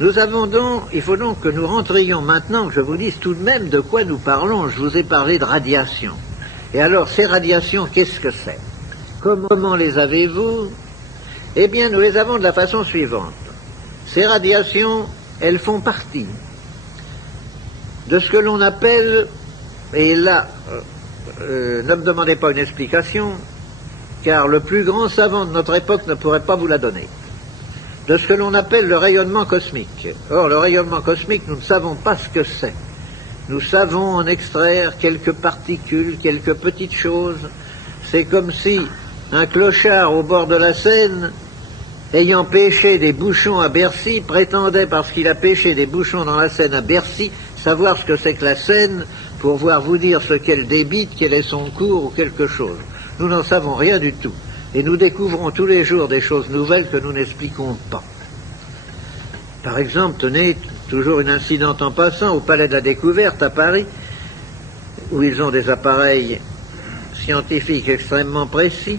Nous avons donc, il faut donc que nous rentrions maintenant, que je vous dise tout de même de quoi nous parlons. Je vous ai parlé de radiation. Et alors, ces radiations, qu'est-ce que c'est? Comment les avez-vous? Eh bien, nous les avons de la façon suivante. Ces radiations, elles font partie de ce que l'on appelle, et là, ne me demandez pas une explication, car le plus grand savant de notre époque ne pourrait pas vous la donner, de ce que l'on appelle le rayonnement cosmique. Or, le rayonnement cosmique, nous ne savons pas ce que c'est. Nous savons en extraire quelques particules, quelques petites choses. C'est comme si un clochard au bord de la Seine, ayant pêché des bouchons à Bercy, prétendait, parce qu'il a pêché des bouchons dans la Seine à Bercy, savoir ce que c'est que la Seine, pour voir vous dire ce qu'elle débite, quel est son cours ou quelque chose. Nous n'en savons rien du tout. Et nous découvrons tous les jours des choses nouvelles que nous n'expliquons pas. Par exemple, tenez, toujours une incidente en passant, au Palais de la Découverte à Paris, où ils ont des appareils scientifiques extrêmement précis,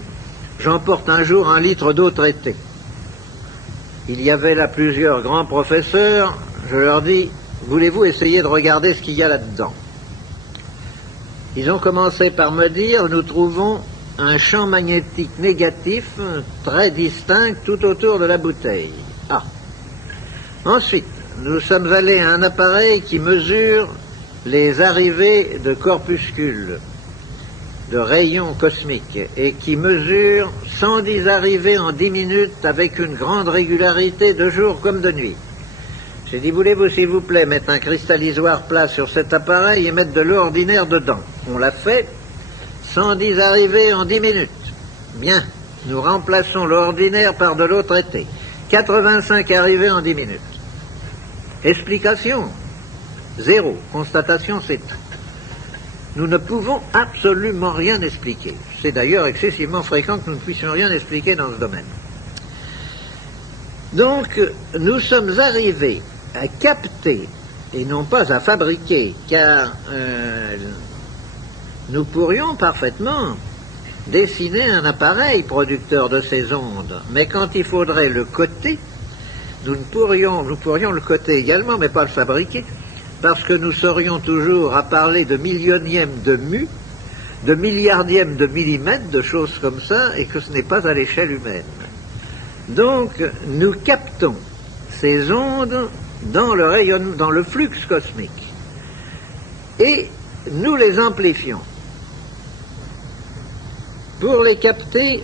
j'emporte un jour 1 litre d'eau traitée. Il y avait là plusieurs grands professeurs, je leur dis, voulez-vous essayer de regarder ce qu'il y a là-dedans? Ils ont commencé par me dire, nous trouvons un champ magnétique négatif très distinct tout autour de la bouteille. Ah. Ensuite, nous sommes allés à un appareil qui mesure les arrivées de corpuscules, de rayons cosmiques, et qui mesure 110 arrivées en 10 minutes avec une grande régularité de jour comme de nuit. J'ai dit, voulez-vous s'il vous plaît mettre un cristallisoire plat sur cet appareil et mettre de l'eau ordinaire dedans? On l'a fait, 110 arrivées en 10 minutes. Bien, nous remplaçons l'eau ordinaire par de l'eau traitée. 85 arrivées en 10 minutes. Explication? Zéro. Constatation, c'est tout. Nous ne pouvons absolument rien expliquer. C'est d'ailleurs excessivement fréquent que nous ne puissions rien expliquer dans ce domaine. Donc, nous sommes arrivés à capter, et non pas à fabriquer, car nous pourrions parfaitement dessiner un appareil producteur de ces ondes, mais quand il faudrait le coter, nous pourrions le coter également, mais pas le fabriquer, parce que nous serions toujours à parler de millionième de mu, de milliardième de millimètre, de choses comme ça, et que ce n'est pas à l'échelle humaine. Donc, nous captons ces ondes dans le rayonnement, dans le flux cosmique, et nous les amplifions. Pour les capter,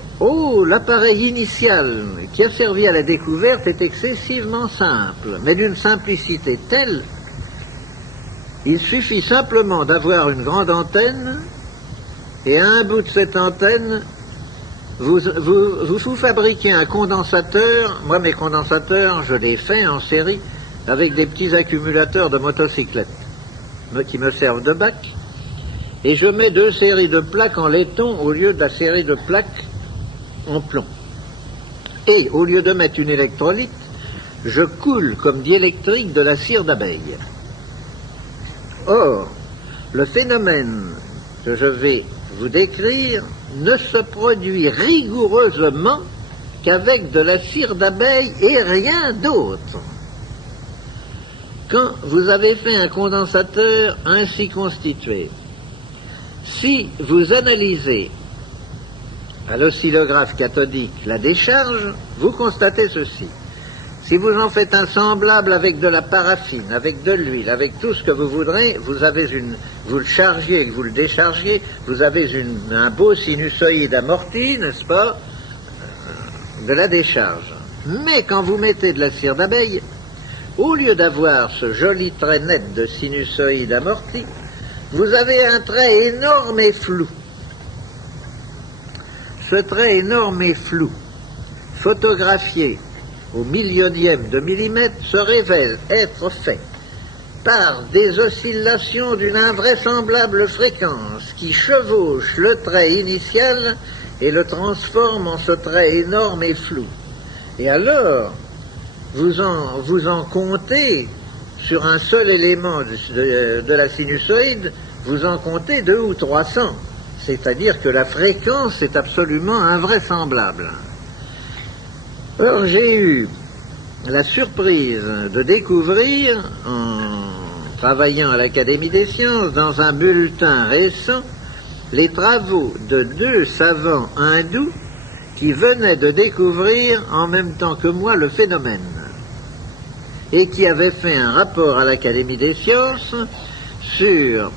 l'appareil initial qui a servi à la découverte est excessivement simple, mais d'une simplicité telle, il suffit simplement d'avoir une grande antenne, et à un bout de cette antenne, vous fabriquez un condensateur. Moi, mes condensateurs, je les fais en série avec des petits accumulateurs de motocyclettes qui me servent de bac. Et je mets 2 séries de plaques en laiton au lieu de la série de plaques en plomb. Et au lieu de mettre une électrolyte, je coule comme diélectrique de la cire d'abeille. Or, le phénomène que je vais vous décrire ne se produit rigoureusement qu'avec de la cire d'abeille et rien d'autre. Quand vous avez fait un condensateur ainsi constitué, si vous analysez à l'oscillographe cathodique la décharge, vous constatez ceci. Si vous en faites un semblable avec de la paraffine, avec de l'huile, avec tout ce que vous voudrez, vous le chargiez et que vous le déchargiez, vous avez un beau sinusoïde amorti, n'est-ce pas, de la décharge. Mais quand vous mettez de la cire d'abeille, au lieu d'avoir ce joli trait net de sinusoïde amorti, vous avez un trait énorme et flou. Ce trait énorme et flou, photographié au millionième de millimètre, se révèle être fait par des oscillations d'une invraisemblable fréquence qui chevauchent le trait initial et le transforment en ce trait énorme et flou. Et alors, vous en comptez, sur un seul élément de la sinusoïde, vous en comptez 200 ou 300. C'est-à-dire que la fréquence est absolument invraisemblable. Or, j'ai eu la surprise de découvrir, en travaillant à l'Académie des sciences, dans un bulletin récent, les travaux de 2 savants hindous qui venaient de découvrir en même temps que moi le phénomène, et qui avaient fait un rapport à l'Académie des sciences sur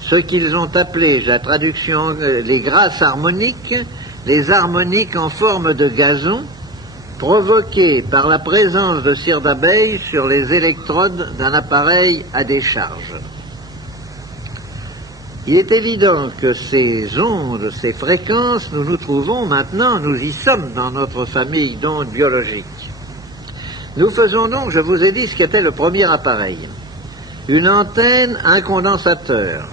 ce qu'ils ont appelé, la traduction, les grâces harmoniques, les harmoniques en forme de gazon, provoquées par la présence de cire d'abeille sur les électrodes d'un appareil à décharge. Il est évident que ces ondes, ces fréquences, nous nous trouvons maintenant, nous y sommes dans notre famille d'ondes biologiques. Nous faisons donc, je vous ai dit ce qu'était le premier appareil. Une antenne, un condensateur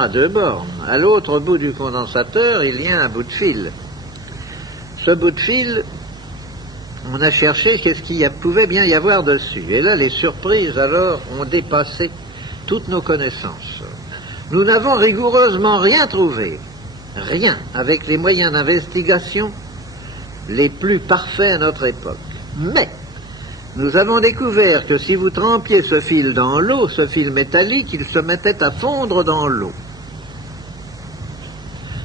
à 2 bornes. À l'autre bout du condensateur, il y a un bout de fil. Ce bout de fil, on a cherché qu'est-ce qu'il pouvait bien y avoir dessus. Et là, les surprises, alors, ont dépassé toutes nos connaissances. Nous n'avons rigoureusement rien trouvé. Rien, avec les moyens d'investigation les plus parfaits à notre époque. Mais nous avons découvert que si vous trempiez ce fil dans l'eau, ce fil métallique, il se mettait à fondre dans l'eau.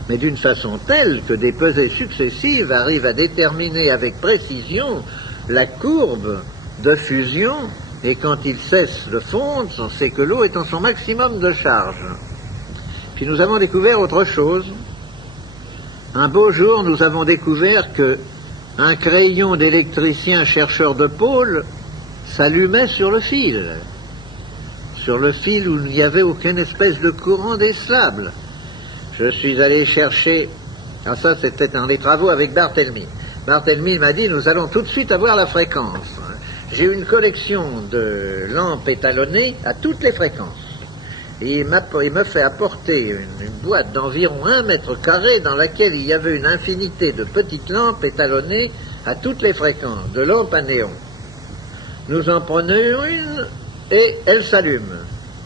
Mais d'une façon telle que des pesées successives arrivent à déterminer avec précision la courbe de fusion, et quand il cesse de fondre, on sait que l'eau est en son maximum de charge. Puis nous avons découvert autre chose. Un beau jour, nous avons découvert que un crayon d'électricien chercheur de pôle s'allumait sur le fil où il n'y avait aucune espèce de courant décelable. Je suis allé chercher, ça c'était dans les travaux avec Barthélemy. Barthélemy m'a dit, nous allons tout de suite avoir la fréquence. J'ai une collection de lampes étalonnées à toutes les fréquences. Et il me fait apporter une boîte d'environ 1 mètre carré dans laquelle il y avait une infinité de petites lampes étalonnées à toutes les fréquences de lampe à néon. Nous en prenons une et elle s'allume.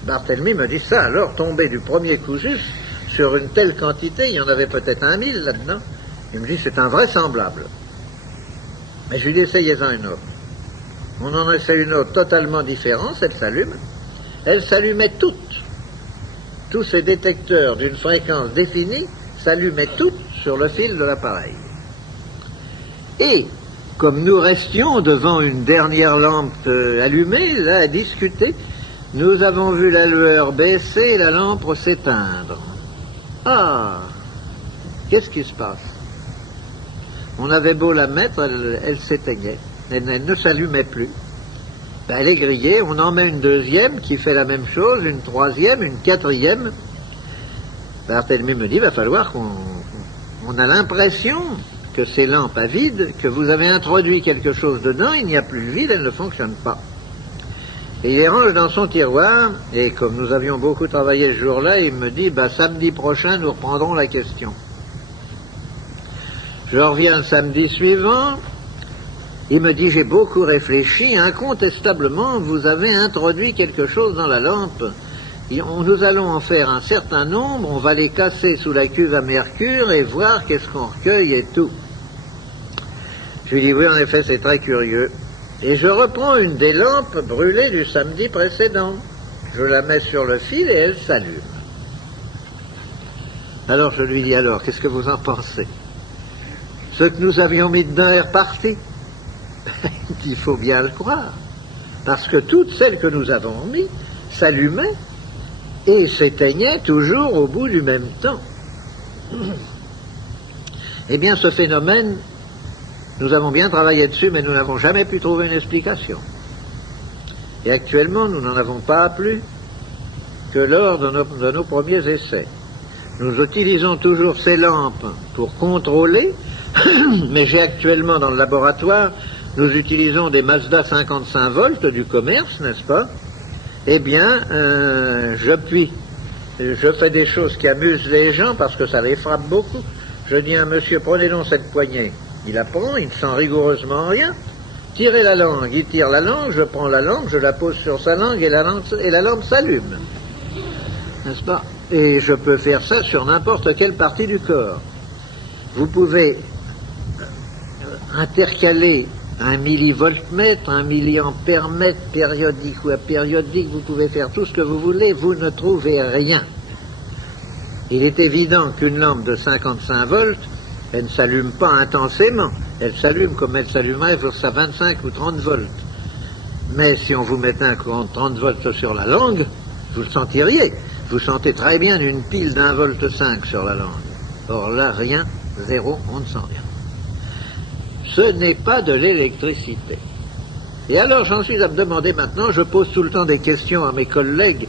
Barthélemy me dit ça, alors tombé du premier coup juste sur une telle quantité, il y en avait peut-être 1000 là-dedans. Il me dit c'est invraisemblable. Mais je lui dis essayez-en une autre. On en a fait une autre totalement différente, elle s'allume. Elle s'allumait toutes. Tous ces détecteurs d'une fréquence définie s'allumaient toutes sur le fil de l'appareil. Et comme nous restions devant une dernière lampe allumée, là, à discuter, nous avons vu la lueur baisser et la lampe s'éteindre. Ah, qu'est-ce qui se passe? On avait beau la mettre, elle s'éteignait, elle ne s'allumait plus. Ben, elle est grillée, on en met une deuxième qui fait la même chose, une troisième, une quatrième. Barthélemy me dit, il va falloir qu'on a l'impression que ces lampes à vide, que vous avez introduit quelque chose dedans, il n'y a plus de vide, elles ne fonctionnent pas. Et il les range dans son tiroir, et comme nous avions beaucoup travaillé ce jour-là, il me dit, samedi prochain, nous reprendrons la question. Je reviens le samedi suivant, il me dit, j'ai beaucoup réfléchi, incontestablement, vous avez introduit quelque chose dans la lampe. Nous allons en faire un certain nombre, on va les casser sous la cuve à mercure et voir qu'est-ce qu'on recueille et tout. Je lui dis, oui, en effet, c'est très curieux. Et je reprends une des lampes brûlées du samedi précédent. Je la mets sur le fil et elle s'allume. Alors je lui dis, alors, qu'est-ce que vous en pensez? Ce que nous avions mis dedans est reparti. Il faut bien le croire. Parce que toutes celles que nous avons mis s'allumaient et s'éteignaient toujours au bout du même temps. Eh bien, ce phénomène, nous avons bien travaillé dessus, mais nous n'avons jamais pu trouver une explication. Et actuellement, nous n'en avons pas plus que lors de nos premiers essais. Nous utilisons toujours ces lampes pour contrôler, mais j'ai actuellement dans le laboratoire, nous utilisons des Mazda 55 volts du commerce, n'est-ce pas? Eh bien, je fais des choses qui amusent les gens parce que ça les frappe beaucoup. Je dis à un monsieur, prenez donc cette poignée. Il la prend, il ne sent rigoureusement rien. Tirez la langue, il tire la langue, je prends la langue, je la pose sur sa langue et la lampe s'allume. N'est-ce pas? Et je peux faire ça sur n'importe quelle partie du corps. Vous pouvez intercaler un millivoltmètre, un milliampère-mètre périodique ou apériodique, vous pouvez faire tout ce que vous voulez, vous ne trouvez rien. Il est évident qu'une lampe de 55 volts, elle ne s'allume pas intensément, elle s'allume comme elle s'allumerait sur sa 25 ou 30 volts. Mais si on vous mettait un courant de 30 volts sur la langue, vous le sentiriez. Vous sentez très bien une pile d'1,5 volt sur la langue. Or là, rien, zéro, on ne sent rien. Ce n'est pas de l'électricité. Et alors j'en suis à me demander maintenant, je pose tout le temps des questions à mes collègues,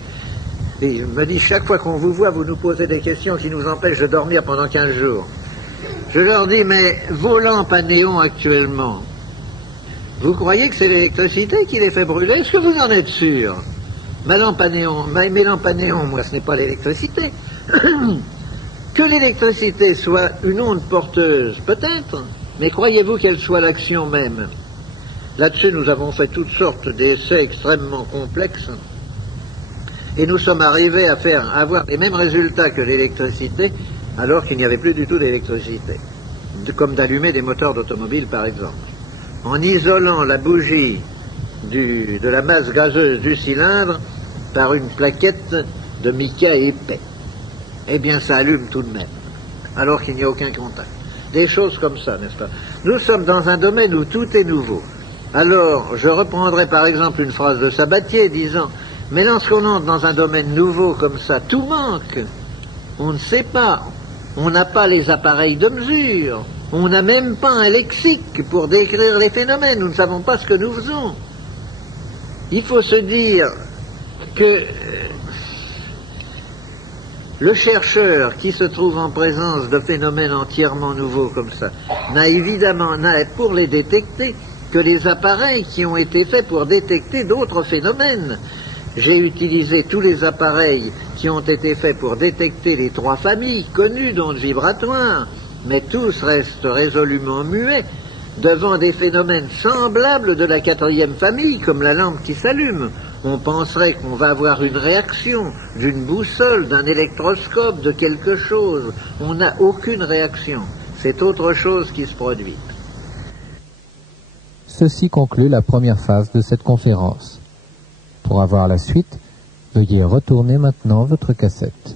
et ils me disent chaque fois qu'on vous voit, vous nous posez des questions qui nous empêchent de dormir pendant 15 jours. Je leur dis, mais vos lampes à néon actuellement, vous croyez que c'est l'électricité qui les fait brûler? Est-ce que vous en êtes sûr? Mes lampes à néon, moi, ce n'est pas l'électricité. Que l'électricité soit une onde porteuse, peut-être, mais croyez-vous qu'elle soit l'action même? Là-dessus, nous avons fait toutes sortes d'essais extrêmement complexes, et nous sommes arrivés à avoir les mêmes résultats que l'électricité, alors qu'il n'y avait plus du tout d'électricité, comme d'allumer des moteurs d'automobile, par exemple. En isolant la bougie de la masse gazeuse du cylindre par une plaquette de mica épais. Eh bien, ça allume tout de même, alors qu'il n'y a aucun contact. Des choses comme ça, n'est-ce pas? Nous sommes dans un domaine où tout est nouveau. Alors, je reprendrai par exemple une phrase de Sabatier disant « Mais lorsqu'on entre dans un domaine nouveau comme ça, tout manque. On ne sait pas. On n'a pas les appareils de mesure. On n'a même pas un lexique pour décrire les phénomènes. Nous ne savons pas ce que nous faisons. » Il faut se dire que le chercheur qui se trouve en présence de phénomènes entièrement nouveaux comme ça n'a pour les détecter que les appareils qui ont été faits pour détecter d'autres phénomènes. J'ai utilisé tous les appareils qui ont été faits pour détecter les 3 familles connues d'ondes vibratoires, mais tous restent résolument muets. devant des phénomènes semblables de la quatrième famille, comme la lampe qui s'allume. On penserait qu'on va avoir une réaction d'une boussole, d'un électroscope, de quelque chose. On n'a aucune réaction. C'est autre chose qui se produit. Ceci conclut la première phase de cette conférence. Pour avoir la suite, veuillez retourner maintenant votre cassette.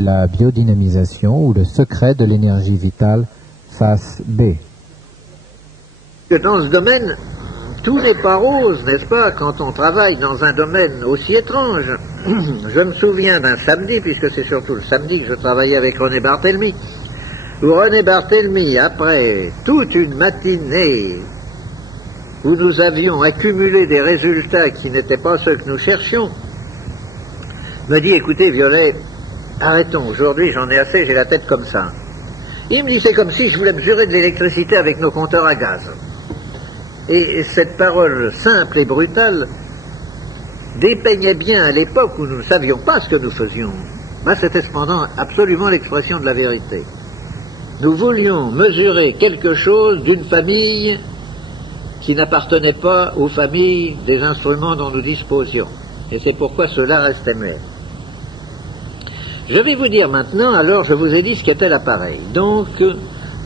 La biodynamisation ou le secret de l'énergie vitale, face B. Dans ce domaine, tout n'est pas rose, n'est-ce pas, quand on travaille dans un domaine aussi étrange. Je me souviens d'un samedi, puisque c'est surtout le samedi que je travaillais avec René Barthélemy, où René Barthélemy, après toute une matinée où nous avions accumulé des résultats qui n'étaient pas ceux que nous cherchions, me dit, écoutez Violet, arrêtons, aujourd'hui j'en ai assez, j'ai la tête comme ça. Il me dit, c'est comme si je voulais mesurer de l'électricité avec nos compteurs à gaz. Et cette parole simple et brutale dépeignait bien à l'époque où nous ne savions pas ce que nous faisions. Ben, c'était cependant absolument l'expression de la vérité. Nous voulions mesurer quelque chose d'une famille qui n'appartenait pas aux familles des instruments dont nous disposions. Et c'est pourquoi cela restait muet. Je vais vous dire maintenant, alors je vous ai dit ce qu'était l'appareil. Donc,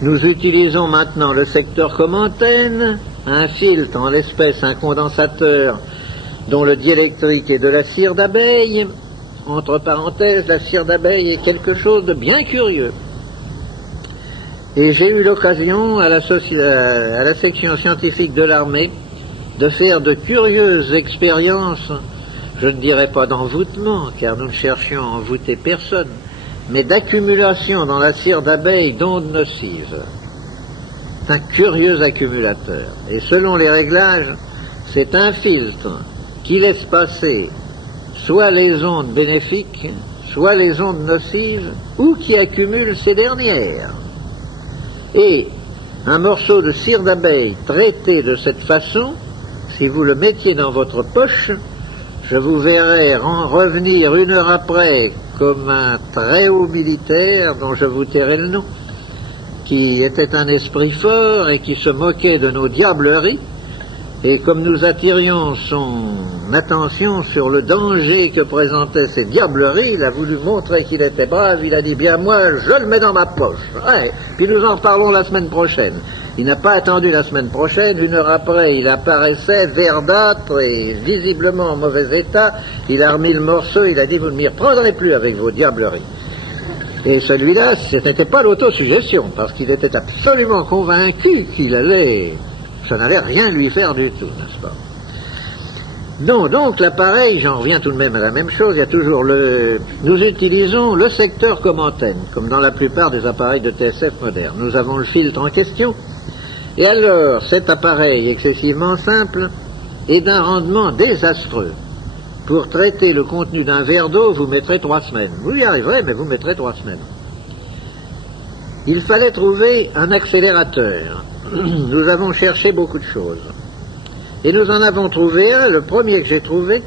nous utilisons maintenant le secteur comme antenne, un filtre, en l'espèce un condensateur dont le diélectrique est de la cire d'abeille. Entre parenthèses, la cire d'abeille est quelque chose de bien curieux. Et j'ai eu l'occasion à la section scientifique de l'armée de faire de curieuses expériences. Je ne dirais pas d'envoûtement, car nous ne cherchions à envoûter personne, mais d'accumulation dans la cire d'abeille d'ondes nocives. C'est un curieux accumulateur. Et selon les réglages, c'est un filtre qui laisse passer soit les ondes bénéfiques, soit les ondes nocives, ou qui accumule ces dernières. Et un morceau de cire d'abeille traité de cette façon, si vous le mettiez dans votre poche, je vous verrai revenir une heure après comme un très haut militaire dont je vous tairai le nom, qui était un esprit fort et qui se moquait de nos diableries, et comme nous attirions son attention sur le danger que présentaient ces diableries, il a voulu montrer qu'il était brave, il a dit, bien moi je le mets dans ma poche, ouais, puis nous en reparlons la semaine prochaine. Il n'a pas attendu la semaine prochaine, une heure après il apparaissait verdâtre et visiblement en mauvais état, il a remis le morceau, il a dit, vous ne m'y reprendrez plus avec vos diableries. Et celui-là, ce n'était pas l'autosuggestion, parce qu'il était absolument convaincu qu'il allait... Ça n'allait rien lui faire du tout, n'est-ce pas? Non, donc l'appareil, j'en reviens tout de même à la même chose, il y a toujours nous utilisons le secteur comme antenne, comme dans la plupart des appareils de TSF modernes. Nous avons le filtre en question, et alors cet appareil excessivement simple est d'un rendement désastreux. Pour traiter le contenu d'un verre d'eau, vous mettrez 3 semaines. Vous y arriverez, mais vous mettrez 3 semaines. Il fallait trouver un accélérateur. Nous avons cherché beaucoup de choses. Et nous en avons trouvé un, le premier que j'ai trouvé,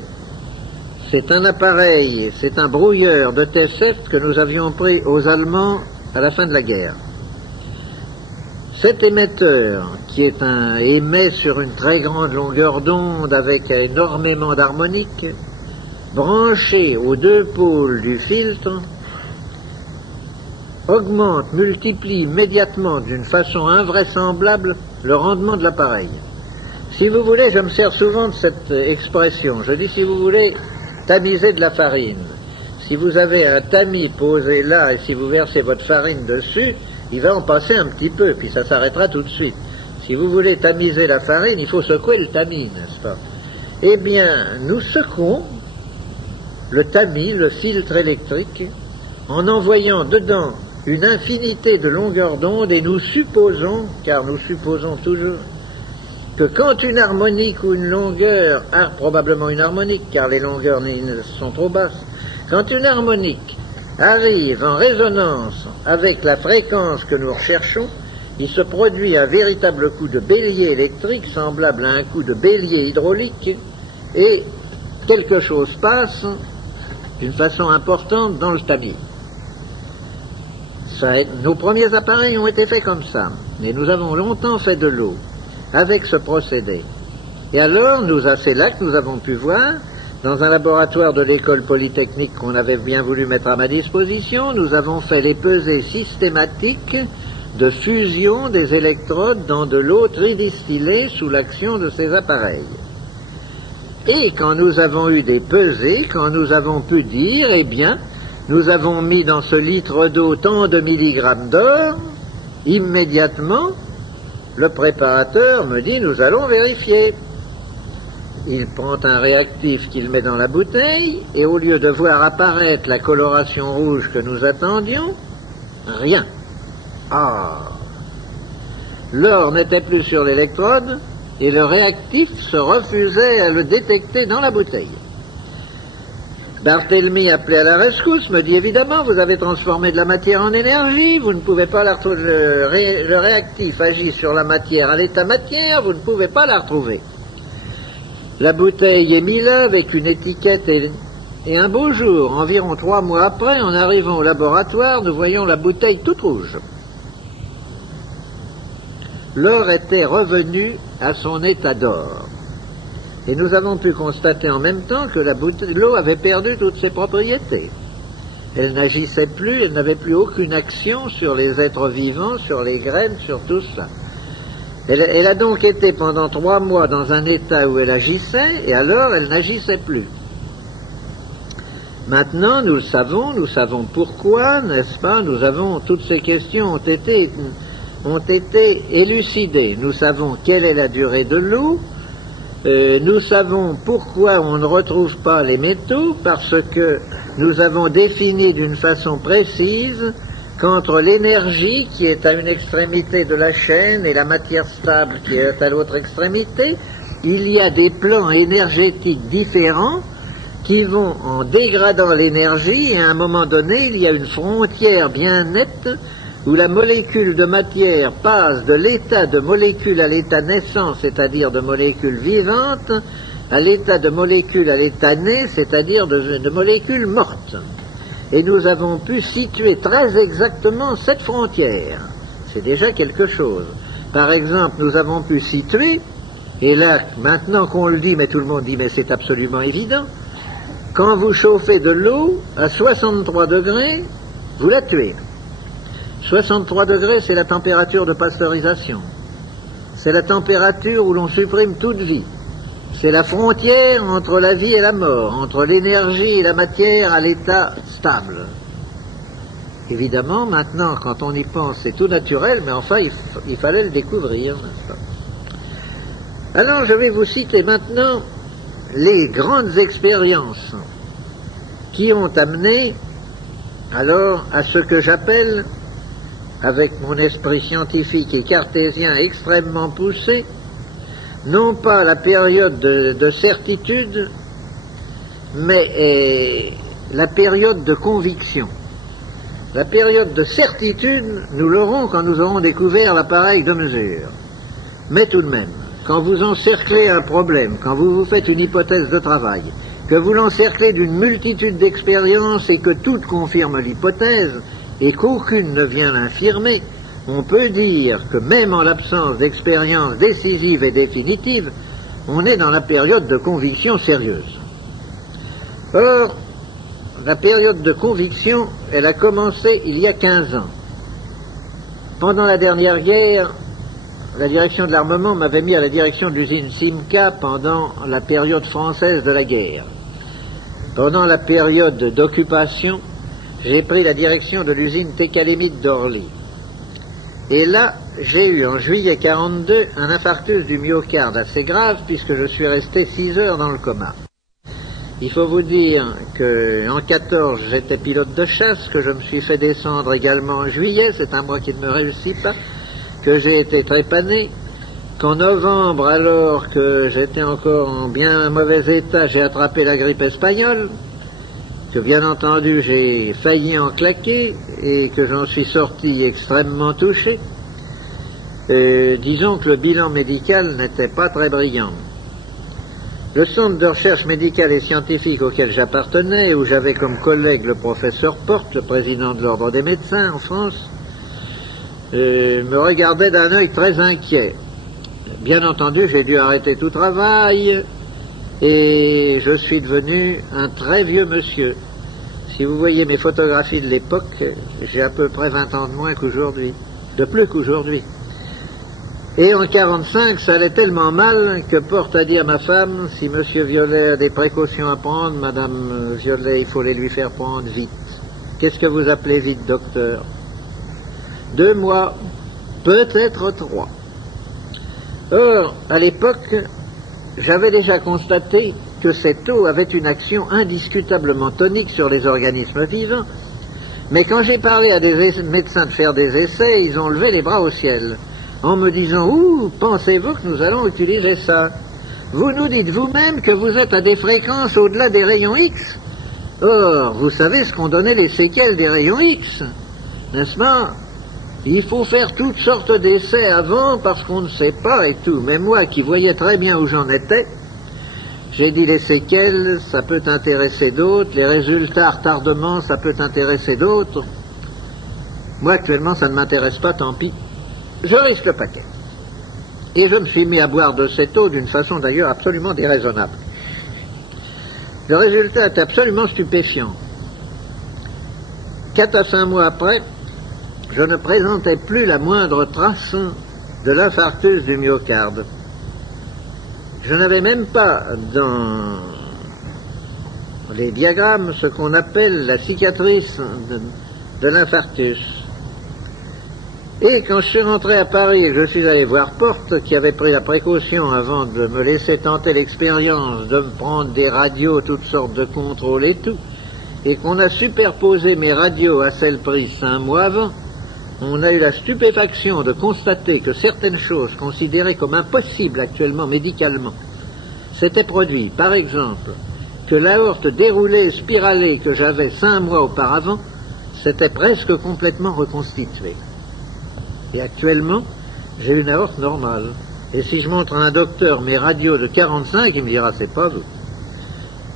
c'est un appareil, c'est un brouilleur de TSF que nous avions pris aux Allemands à la fin de la guerre. Cet émetteur, qui émet sur une très grande longueur d'onde avec énormément d'harmoniques, branché aux 2 pôles du filtre, augmente, multiplie immédiatement d'une façon invraisemblable le rendement de l'appareil. Si vous voulez, je me sers souvent de cette expression. Je dis, si vous voulez tamiser de la farine, si vous avez un tamis posé là et si vous versez votre farine dessus, il va en passer un petit peu, puis ça s'arrêtera tout de suite. Si vous voulez tamiser la farine, il faut secouer le tamis, n'est-ce pas? Eh bien, nous secouons le tamis, le filtre électrique, en envoyant dedans une infinité de longueurs d'onde et nous supposons, car nous supposons toujours, que quand une harmonique ou une longueur, probablement une harmonique, car les longueurs sont trop basses, quand une harmonique arrive en résonance avec la fréquence que nous recherchons, il se produit un véritable coup de bélier électrique semblable à un coup de bélier hydraulique et quelque chose passe d'une façon importante dans le tamis. Nos premiers appareils ont été faits comme ça, et nous avons longtemps fait de l'eau avec ce procédé. Et alors, c'est là que nous avons pu voir, dans un laboratoire de l'école polytechnique qu'on avait bien voulu mettre à ma disposition, nous avons fait les pesées systématiques de fusion des électrodes dans de l'eau tridistillée sous l'action de ces appareils. Et quand nous avons eu des pesées, quand nous avons pu dire, eh bien, nous avons mis dans ce litre d'eau tant de milligrammes d'or, immédiatement, le préparateur me dit, nous allons vérifier. Il prend un réactif qu'il met dans la bouteille, et au lieu de voir apparaître la coloration rouge que nous attendions, rien. Ah! L'or n'était plus sur l'électrode, et le réactif se refusait à le détecter dans la bouteille. Barthélemy, appelé à la rescousse, me dit évidemment, vous avez transformé de la matière en énergie, vous ne pouvez pas la retrouver, le réactif agit sur la matière à l'état matière, vous ne pouvez pas la retrouver. La bouteille est mise là avec une étiquette et un beau jour, environ 3 mois après, en arrivant au laboratoire, nous voyons la bouteille toute rouge. L'or était revenu à son état d'or. Et nous avons pu constater en même temps que l'eau avait perdu toutes ses propriétés. Elle n'agissait plus, elle n'avait plus aucune action sur les êtres vivants, sur les graines, sur tout ça. Elle a donc été pendant 3 mois dans un état où elle agissait, et alors elle n'agissait plus. Maintenant, nous savons pourquoi, n'est-ce pas, toutes ces questions ont été élucidées. Nous savons quelle est la durée de l'eau. Nous savons pourquoi on ne retrouve pas les métaux, parce que nous avons défini d'une façon précise qu'entre l'énergie qui est à une extrémité de la chaîne et la matière stable qui est à l'autre extrémité, il y a des plans énergétiques différents qui vont en dégradant l'énergie, et à un moment donné, il y a une frontière bien nette où la molécule de matière passe de l'état de molécule à l'état naissant, c'est-à-dire de molécule vivante, à l'état de molécule à l'état né, c'est-à-dire de molécule morte. Et nous avons pu situer très exactement cette frontière. C'est déjà quelque chose. Par exemple, nous avons pu situer, et là, maintenant qu'on le dit, mais tout le monde dit, mais c'est absolument évident, quand vous chauffez de l'eau à 63 degrés, vous la tuez. 63 degrés, c'est la température de pasteurisation. C'est la température où l'on supprime toute vie. C'est la frontière entre la vie et la mort, entre l'énergie et la matière à l'état stable. Évidemment, maintenant, quand on y pense, c'est tout naturel, mais enfin, il fallait le découvrir, n'est-ce pas? Alors, je vais vous citer maintenant les grandes expériences qui ont amené, alors, à ce que j'appelle, avec mon esprit scientifique et cartésien extrêmement poussé, non pas la période de certitude, mais la période de conviction. La période de certitude, nous l'aurons quand nous aurons découvert l'appareil de mesure. Mais tout de même, quand vous encerclez un problème, quand vous faites une hypothèse de travail, que vous l'encerclez d'une multitude d'expériences et que toutes confirment l'hypothèse, et qu'aucune ne vient l'infirmer, on peut dire que même en l'absence d'expérience décisive et définitive, on est dans la période de conviction sérieuse. Or, la période de conviction, elle a commencé il y a 15 ans. Pendant la dernière guerre, la direction de l'armement m'avait mis à la direction de l'usine Simca pendant la période française de la guerre. Pendant la période d'occupation, j'ai pris la direction de l'usine Técalémite d'Orly. Et là, j'ai eu en juillet 42 un infarctus du myocarde assez grave puisque je suis resté 6 heures dans le coma. Il faut vous dire qu'en 14, j'étais pilote de chasse, que je me suis fait descendre également en juillet, c'est un mois qui ne me réussit pas, que j'ai été trépané, qu'en novembre, alors que j'étais encore en bien mauvais état, j'ai attrapé la grippe espagnole, que bien entendu j'ai failli en claquer et que j'en suis sorti extrêmement touché. Disons que le bilan médical n'était pas très brillant. Le centre de recherche médicale et scientifique auquel j'appartenais, où j'avais comme collègue le professeur Porte, le président de l'ordre des médecins en France, me regardait d'un œil très inquiet. Bien entendu, j'ai dû arrêter tout travail et je suis devenu un très vieux monsieur. Si vous voyez mes photographies de l'époque, j'ai à peu près 20 ans de moins qu'aujourd'hui, de plus qu'aujourd'hui. Et en 45, ça allait tellement mal que Porte a dit à ma femme, si Monsieur Violet a des précautions à prendre, Madame Violet, il faut les lui faire prendre vite. Qu'est-ce que vous appelez vite, docteur? 2 mois, peut-être 3. Or, à l'époque, j'avais déjà constaté que cette eau avait une action indiscutablement tonique sur les organismes vivants, mais quand j'ai parlé à des médecins de faire des essais, ils ont levé les bras au ciel, en me disant « Ouh, pensez-vous que nous allons utiliser ça? Vous nous dites vous-même que vous êtes à des fréquences au-delà des rayons X. Or, vous savez ce qu'ont donné les séquelles des rayons X, n'est-ce pas? Il faut faire toutes sortes d'essais avant parce qu'on ne sait pas et tout. Mais moi, qui voyais très bien où j'en étais, j'ai dit les séquelles, ça peut intéresser d'autres, les résultats, retardement, ça peut intéresser d'autres. Moi, actuellement, ça ne m'intéresse pas, tant pis. Je risque le paquet. Et je me suis mis à boire de cette eau d'une façon d'ailleurs absolument déraisonnable. Le résultat est absolument stupéfiant. 4 à 5 mois après, je ne présentais plus la moindre trace de l'infarctus du myocarde. Je n'avais même pas dans les diagrammes ce qu'on appelle la cicatrice de l'infarctus. Et quand je suis rentré à Paris et que je suis allé voir Porte, qui avait pris la précaution avant de me laisser tenter l'expérience de me prendre des radios, toutes sortes de contrôles et tout, et qu'on a superposé mes radios à celles prises 5 mois avant, on a eu la stupéfaction de constater que certaines choses considérées comme impossibles actuellement médicalement s'étaient produites. Par exemple, que l'aorte déroulée et spiralée que j'avais 5 mois auparavant s'était presque complètement reconstituée. Et actuellement, j'ai une aorte normale. Et si je montre à un docteur mes radios de 45, il me dira c'est pas vous.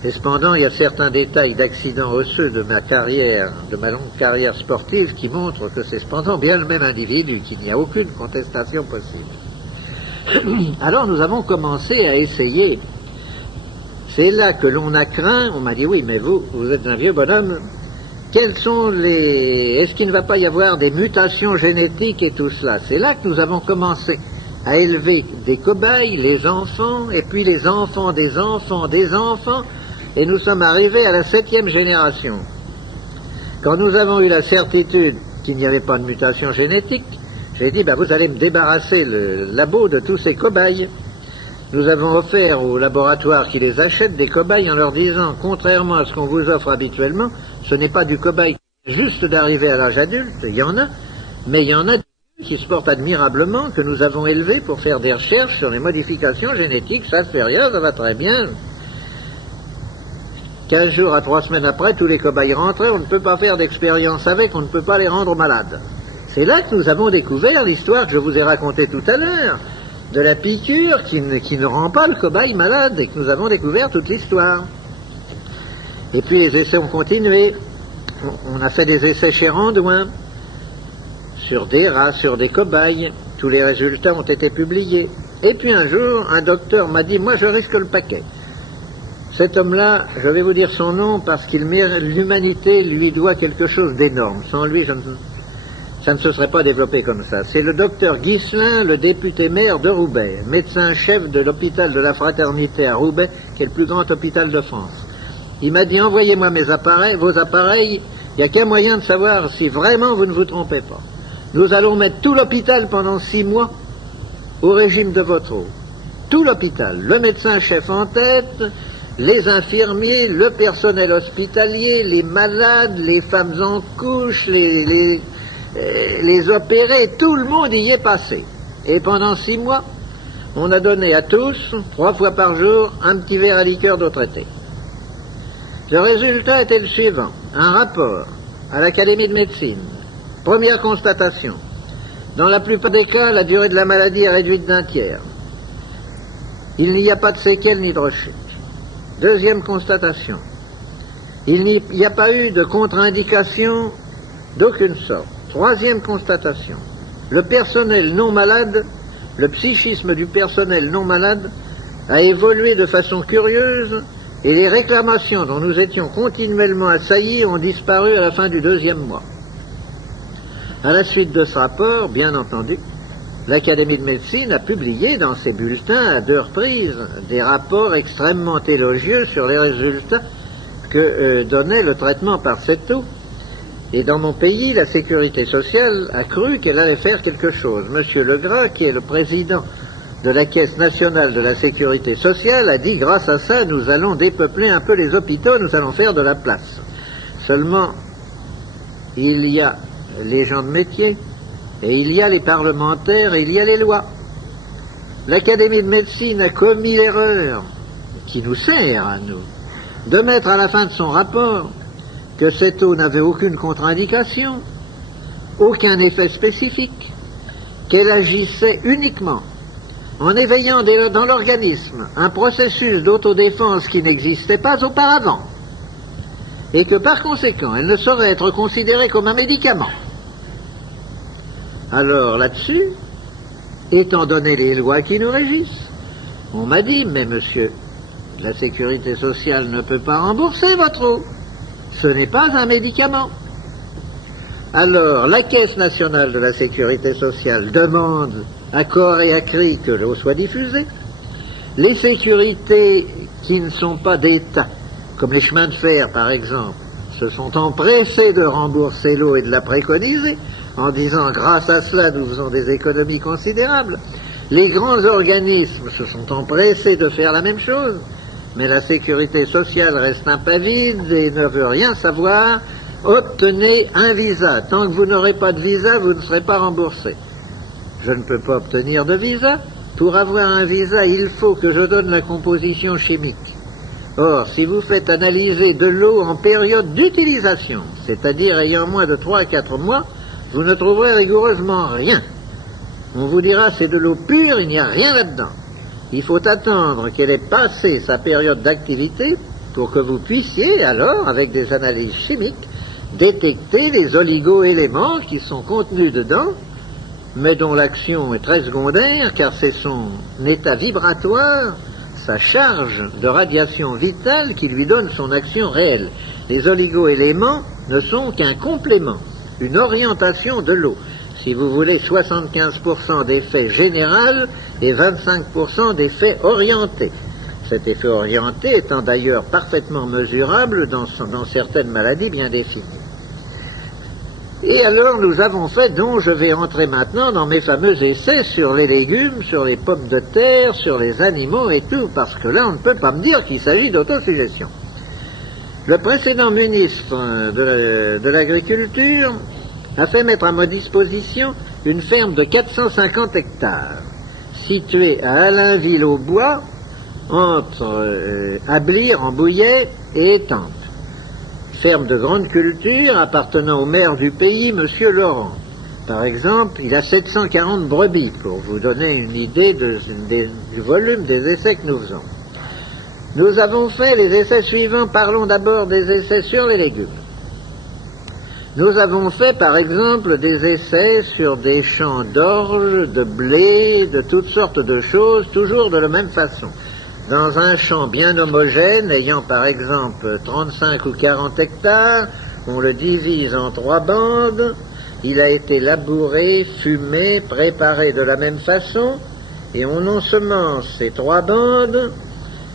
Et cependant, il y a certains détails d'accidents osseux de ma carrière, de ma longue carrière sportive, qui montrent que c'est cependant bien le même individu, qu'il n'y a aucune contestation possible. Alors nous avons commencé à essayer. C'est là que l'on a craint, on m'a dit oui, mais vous êtes un vieux bonhomme, quels sont les... Est-ce qu'il ne va pas y avoir des mutations génétiques et tout cela? C'est là que nous avons commencé à élever des cobayes, les enfants, et puis les enfants des enfants des enfants, et nous sommes arrivés à la 7e génération. Quand nous avons eu la certitude qu'il n'y avait pas de mutation génétique, j'ai dit, vous allez me débarrasser le labo de tous ces cobayes. Nous avons offert aux laboratoires qui les achètent des cobayes en leur disant, contrairement à ce qu'on vous offre habituellement, ce n'est pas du cobaye juste d'arriver à l'âge adulte, il y en a, mais il y en a qui se portent admirablement, que nous avons élevés pour faire des recherches sur les modifications génétiques, ça ne fait rien, ça va très bien. 15 jours à 3 semaines après, tous les cobayes rentraient, on ne peut pas faire d'expérience avec, on ne peut pas les rendre malades. C'est là que nous avons découvert l'histoire que je vous ai racontée tout à l'heure, de la piqûre qui ne rend pas le cobaye malade, et que nous avons découvert toute l'histoire. Et puis les essais ont continué. On a fait des essais chez Randouin, sur des rats, sur des cobayes. Tous les résultats ont été publiés. Et puis un jour, un docteur m'a dit, moi je risque le paquet. Cet homme-là, je vais vous dire son nom parce qu'il mérite, l'humanité lui doit quelque chose d'énorme. Sans lui, ça ne se serait pas développé comme ça. C'est le docteur Ghislain, le député maire de Roubaix, médecin-chef de l'hôpital de la Fraternité à Roubaix, qui est le plus grand hôpital de France. Il m'a dit, envoyez-moi vos appareils, il n'y a qu'un moyen de savoir si vraiment vous ne vous trompez pas. Nous allons mettre tout l'hôpital pendant 6 mois au régime de votre eau. Tout l'hôpital, le médecin-chef en tête, les infirmiers, le personnel hospitalier, les malades, les femmes en couche, les opérés, tout le monde y est passé. Et pendant 6 mois, on a donné à tous, 3 fois par jour, un petit verre à liqueur d'eau traitée. Le résultat était le suivant. Un rapport à l'Académie de médecine. Première constatation. Dans la plupart des cas, la durée de la maladie est réduite d'un tiers. Il n'y a pas de séquelles ni de rechute. Deuxième constatation. Il n'y a pas eu de contre-indication d'aucune sorte. Troisième constatation. Le personnel non malade, le psychisme du personnel non malade a évolué de façon curieuse et les réclamations dont nous étions continuellement assaillis ont disparu à la fin du 2e mois. À la suite de ce rapport, bien entendu, l'Académie de médecine a publié dans ses bulletins à 2 reprises des rapports extrêmement élogieux sur les résultats que donnait le traitement par cette eau. Et dans mon pays, la sécurité sociale a cru qu'elle allait faire quelque chose. Monsieur Legras, qui est le président de la Caisse nationale de la sécurité sociale, a dit, grâce à ça, nous allons dépeupler un peu les hôpitaux, nous allons faire de la place. Seulement, il y a les gens de métier, et il y a les parlementaires, et il y a les lois. L'Académie de médecine a commis l'erreur, qui nous sert à nous, de mettre à la fin de son rapport que cette eau n'avait aucune contre-indication, aucun effet spécifique, qu'elle agissait uniquement en éveillant dans l'organisme un processus d'autodéfense qui n'existait pas auparavant, et que par conséquent, elle ne saurait être considérée comme un médicament. Alors là-dessus, étant donné les lois qui nous régissent, on m'a dit, mais monsieur, la sécurité sociale ne peut pas rembourser votre eau. Ce n'est pas un médicament. Alors, la Caisse nationale de la sécurité sociale demande à corps et à cri que l'eau soit diffusée. Les sécurités qui ne sont pas d'État, comme les chemins de fer par exemple, se sont empressés de rembourser l'eau et de la préconiser, en disant grâce à cela nous faisons des économies considérables. Les grands organismes se sont empressés de faire la même chose. Mais la sécurité sociale reste impavide et ne veut rien savoir. Obtenez un visa. Tant que vous n'aurez pas de visa, vous ne serez pas remboursé. Je ne peux pas obtenir de visa. Pour avoir un visa, il faut que je donne la composition chimique. Or, si vous faites analyser de l'eau en période d'utilisation, c'est-à-dire ayant moins de 3 à 4 mois, vous ne trouverez rigoureusement rien. On vous dira c'est de l'eau pure, il n'y a rien là-dedans. Il faut attendre qu'elle ait passé sa période d'activité pour que vous puissiez alors, avec des analyses chimiques, détecter les oligo-éléments qui sont contenus dedans, mais dont l'action est très secondaire, car c'est son état vibratoire, sa charge de radiation vitale qui lui donne son action réelle. Les oligo-éléments ne sont qu'un complément, une orientation de l'eau. Si vous voulez 75% d'effet général et 25% d'effet orienté. Cet effet orienté étant d'ailleurs parfaitement mesurable dans certaines maladies bien définies. Et alors nous avons fait, dont je vais entrer maintenant dans mes fameux essais sur les légumes, sur les pommes de terre, sur les animaux et tout, parce que là on ne peut pas me dire qu'il s'agit d'autosuggestion. Le précédent ministre de l'Agriculture a fait mettre à ma disposition une ferme de 450 hectares, située à Allainville-au-Bois, entre Ablire, en Bouillet, et Étampes. Ferme de grande culture appartenant au maire du pays, M. Laurent. Par exemple, il a 740 brebis, pour vous donner une idée du volume des essais que nous faisons. Nous avons fait les essais suivants. Parlons d'abord des essais sur les légumes. Nous avons fait, par exemple, des essais sur des champs d'orge, de blé, de toutes sortes de choses, toujours de la même façon. Dans un champ bien homogène, ayant par exemple 35 ou 40 hectares, on le divise en 3 bandes, il a été labouré, fumé, préparé de la même façon, et on ensemence ces 3 bandes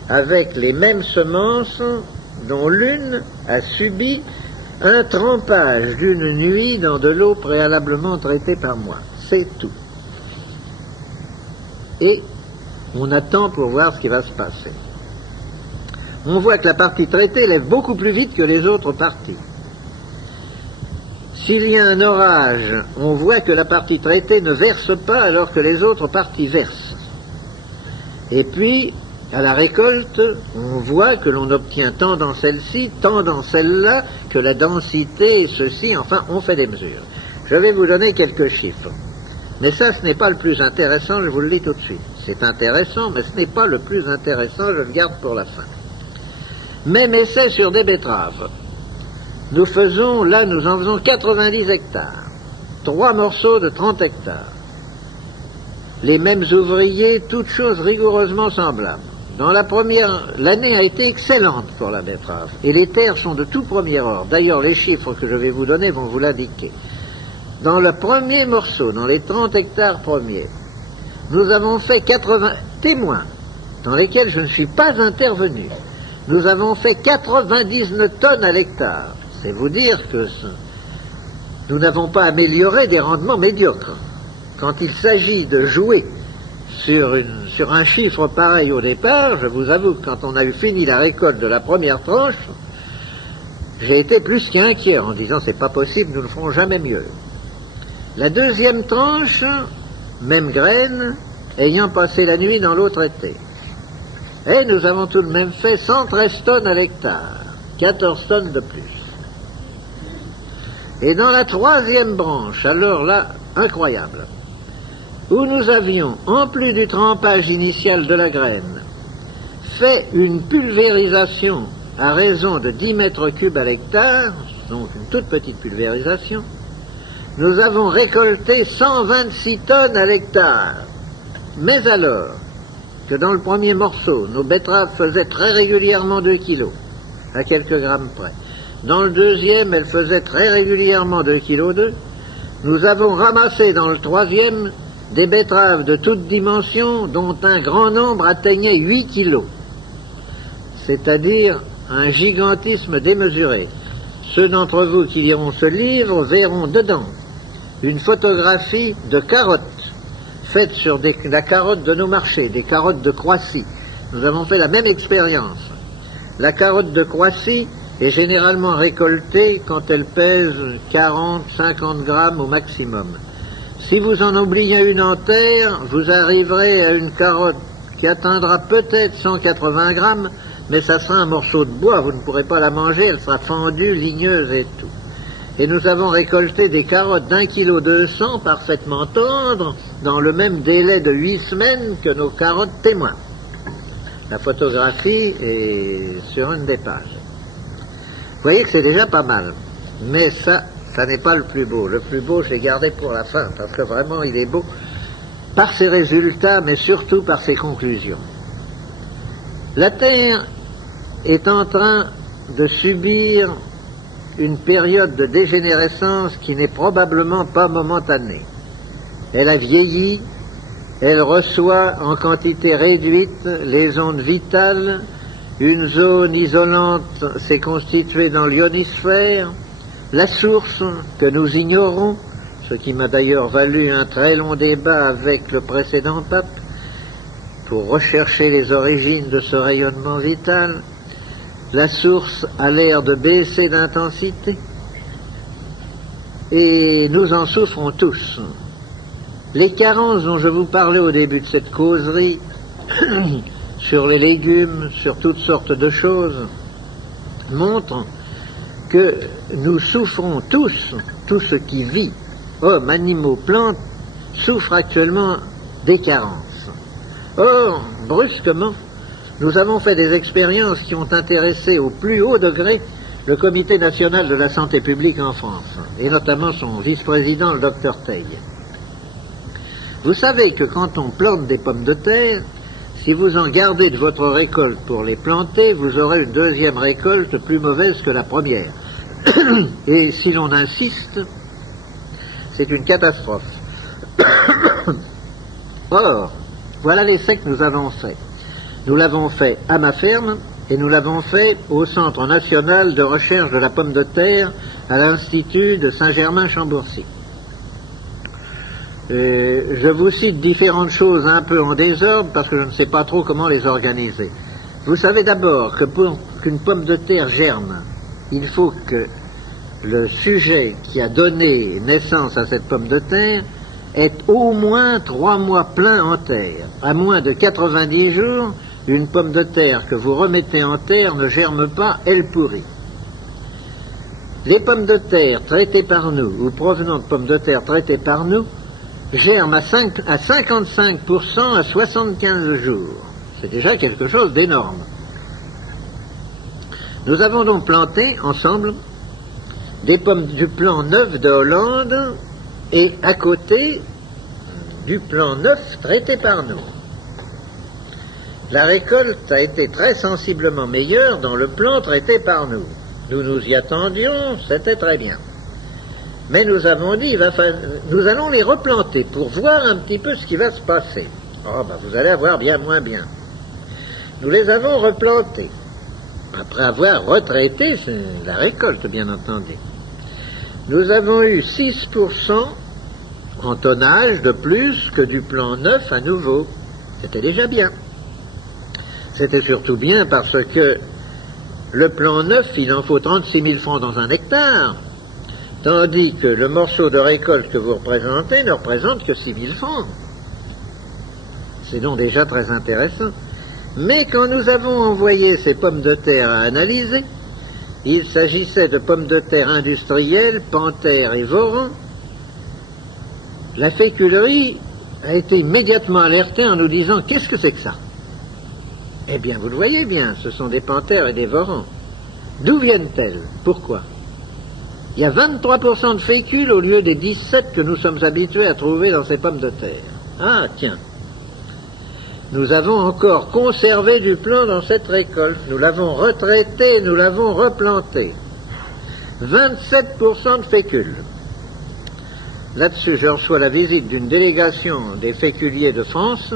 avec les mêmes semences dont l'une a subi un trempage d'une nuit dans de l'eau préalablement traitée par moi. C'est tout. Et on attend pour voir ce qui va se passer. on voit que la partie traitée lève beaucoup plus vite que les autres parties. S'il y a un orage, on voit que la partie traitée ne verse pas alors que les autres parties versent. Et puis, à la récolte, on voit que l'on obtient tant dans celle-ci, tant dans celle-là, que la densité et ceci, enfin, on fait des mesures. Je vais vous donner quelques chiffres. Mais ça, ce n'est pas le plus intéressant, je vous le dis tout de suite. C'est intéressant, mais ce n'est pas le plus intéressant, je le garde pour la fin. Même essai sur des betteraves. Nous en faisons 90 hectares. 3 morceaux de 30 hectares. Les mêmes ouvriers, toutes choses rigoureusement semblables. L'année a été excellente pour la betterave. Et les terres sont de tout premier ordre. D'ailleurs, les chiffres que je vais vous donner vont vous l'indiquer. Dans le premier morceau, dans les 30 hectares premiers, nous avons fait 80 témoins, dans lesquels je ne suis pas intervenu. Nous avons fait 99 tonnes à l'hectare. C'est vous dire que nous n'avons pas amélioré des rendements médiocres. Quand il s'agit de jouer sur un chiffre pareil au départ, je vous avoue que quand on a eu fini la récolte de la première tranche, j'ai été plus qu'inquiet en disant c'est pas possible, nous ne ferons jamais mieux. La deuxième tranche, même graine, ayant passé la nuit dans l'eau traitée. Et nous avons tout de même fait 113 tonnes à l'hectare, 14 tonnes de plus. Et dans la troisième branche, alors là, incroyable, où nous avions, en plus du trempage initial de la graine, fait une pulvérisation à raison de 10 mètres cubes à l'hectare, donc une toute petite pulvérisation, nous avons récolté 126 tonnes à l'hectare. Mais alors que dans le premier morceau, nos betteraves faisaient très régulièrement 2 kilos, à quelques grammes près. Dans le deuxième, elles faisaient très régulièrement 2,2 kg. Nous avons ramassé dans le troisième des betteraves de toutes dimensions, dont un grand nombre atteignait 8 kilos. C'est-à-dire un gigantisme démesuré. Ceux d'entre vous qui liront ce livre verront dedans une photographie de carottes, faite sur la carotte de nos marchés, des carottes de Croissy. Nous avons fait la même expérience. La carotte de Croissy est généralement récoltée quand elle pèse 40-50 grammes au maximum. Si vous en oubliez une en terre, vous arriverez à une carotte qui atteindra peut-être 180 grammes, mais ça sera un morceau de bois, vous ne pourrez pas la manger, elle sera fendue, ligneuse et tout. Et nous avons récolté des carottes d'1,2 kg parfaitement tendres, dans le même délai de 8 semaines que nos carottes témoins. La photographie est sur une des pages. Vous voyez que c'est déjà pas mal, mais ça n'est pas le plus beau. Le plus beau, je l'ai gardé pour la fin, parce que vraiment, il est beau par ses résultats, mais surtout par ses conclusions. La Terre est en train de subir une période de dégénérescence qui n'est probablement pas momentanée. Elle a vieilli, elle reçoit en quantité réduite les ondes vitales. Une zone isolante s'est constituée dans l'ionosphère. La source que nous ignorons, ce qui m'a d'ailleurs valu un très long débat avec le précédent pape pour rechercher les origines de ce rayonnement vital, la source a l'air de baisser d'intensité et nous en souffrons tous. Les carences dont je vous parlais au début de cette causerie sur les légumes, sur toutes sortes de choses, montrent que nous souffrons tous, tout ce qui vit, hommes, animaux, plantes, souffrent actuellement des carences. Or, brusquement, nous avons fait des expériences qui ont intéressé au plus haut degré le Comité national de la santé publique en France, et notamment son vice-président, le Dr Teil. Vous savez que quand on plante des pommes de terre, si vous en gardez de votre récolte pour les planter, vous aurez une deuxième récolte plus mauvaise que la première. Et si l'on insiste, c'est une catastrophe. Or, voilà l'essai que nous avons fait. Nous l'avons fait à ma ferme et nous l'avons fait au Centre national de recherche de la pomme de terre à l'Institut de Saint-Germain-Chambourcy. Je vous cite différentes choses un peu en désordre parce que je ne sais pas trop comment les organiser. Vous savez d'abord que pour qu'une pomme de terre germe, il faut que le sujet qui a donné naissance à cette pomme de terre ait au moins 3 mois pleins en terre. À moins de 90 jours, une pomme de terre que vous remettez en terre ne germe pas, elle pourrit. Les pommes de terre traitées par nous, ou provenant de pommes de terre traitées par nous, germent à 55% à 75 jours. C'est déjà quelque chose d'énorme. Nous avons donc planté ensemble des pommes du plan neuf de Hollande et à côté du plan neuf traité par nous. La récolte a été très sensiblement meilleure dans le plan traité par nous. Nous nous y attendions, c'était très bien. Mais nous avons dit, nous allons les replanter pour voir un petit peu ce qui va se passer. Oh, ben vous allez avoir bien moins bien. Nous les avons replantés, après avoir retraité la récolte, bien entendu. Nous avons eu 6% en tonnage de plus que du plan neuf à nouveau. C'était déjà bien. C'était surtout bien parce que le plan neuf, il en faut 36 000 francs dans un hectare, tandis que le morceau de récolte que vous représentez ne représente que 6 000 francs. C'est donc déjà très intéressant. Mais quand nous avons envoyé ces pommes de terre à analyser, il s'agissait de pommes de terre industrielles, Panthère et Voran. La féculerie a été immédiatement alertée en nous disant « Qu'est-ce que c'est que ça ?» Eh bien, vous le voyez bien, ce sont des Panthères et des Vorans. D'où viennent-elles? Pourquoi? Il y a 23% de fécule au lieu des 17 que nous sommes habitués à trouver dans ces pommes de terre. Ah, tiens. Nous avons encore conservé du plan dans cette récolte. Nous l'avons retraité, nous l'avons replanté. 27% de fécule. Là-dessus, je reçois la visite d'une délégation des féculiers de France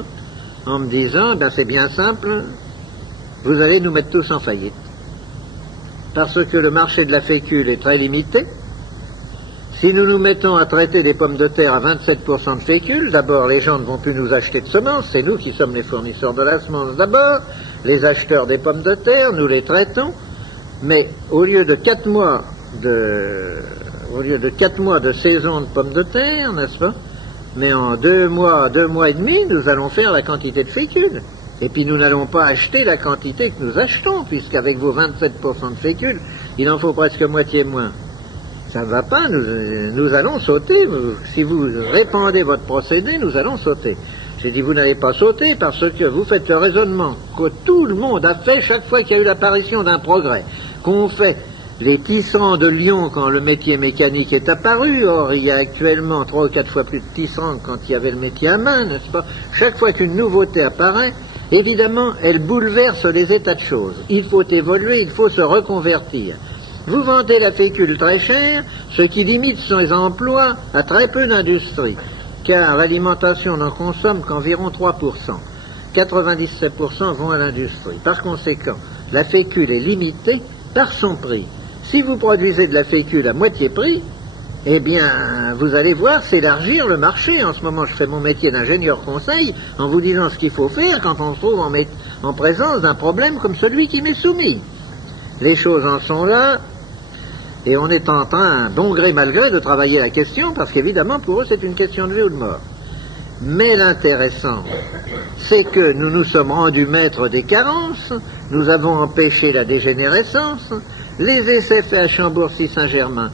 en me disant, ben c'est bien simple, vous allez nous mettre tous en faillite. Parce que le marché de la fécule est très limité. Si nous nous mettons à traiter des pommes de terre à 27% de fécule, d'abord les gens ne vont plus nous acheter de semences, c'est nous qui sommes les fournisseurs de la semence d'abord, les acheteurs des pommes de terre, nous les traitons, mais au lieu de 4 mois de saison de pommes de terre, n'est-ce pas? Mais en 2 mois et demi, nous allons faire la quantité de fécule. Et puis nous n'allons pas acheter la quantité que nous achetons, puisqu'avec vos 27% de fécule, il en faut presque moitié moins. Ça ne va pas, nous allons sauter. Si vous répandez votre procédé, nous allons sauter. J'ai dit, vous n'allez pas sauter parce que vous faites le raisonnement que tout le monde a fait chaque fois qu'il y a eu l'apparition d'un progrès. Qu'on fait les tisserands de Lyon quand le métier mécanique est apparu. Or, il y a actuellement 3 ou 4 fois plus de tisserands quand il y avait le métier à main, n'est-ce pas? Chaque fois qu'une nouveauté apparaît, évidemment, elle bouleverse les états de choses. Il faut évoluer, il faut se reconvertir. Vous vendez la fécule très cher, ce qui limite ses emplois à très peu d'industrie, car l'alimentation n'en consomme qu'environ 3%. 97% vont à l'industrie. Par conséquent, la fécule est limitée par son prix. Si vous produisez de la fécule à moitié prix, eh bien, vous allez voir s'élargir le marché. En ce moment, je fais mon métier d'ingénieur conseil en vous disant ce qu'il faut faire quand on se trouve en présence d'un problème comme celui qui m'est soumis. Les choses en sont là, et on est en train, bon gré mal gré, de travailler la question, parce qu'évidemment, pour eux, c'est une question de vie ou de mort. Mais l'intéressant, c'est que nous nous sommes rendus maîtres des carences, nous avons empêché la dégénérescence, les essais faits à Chambourcy-Saint-Germain,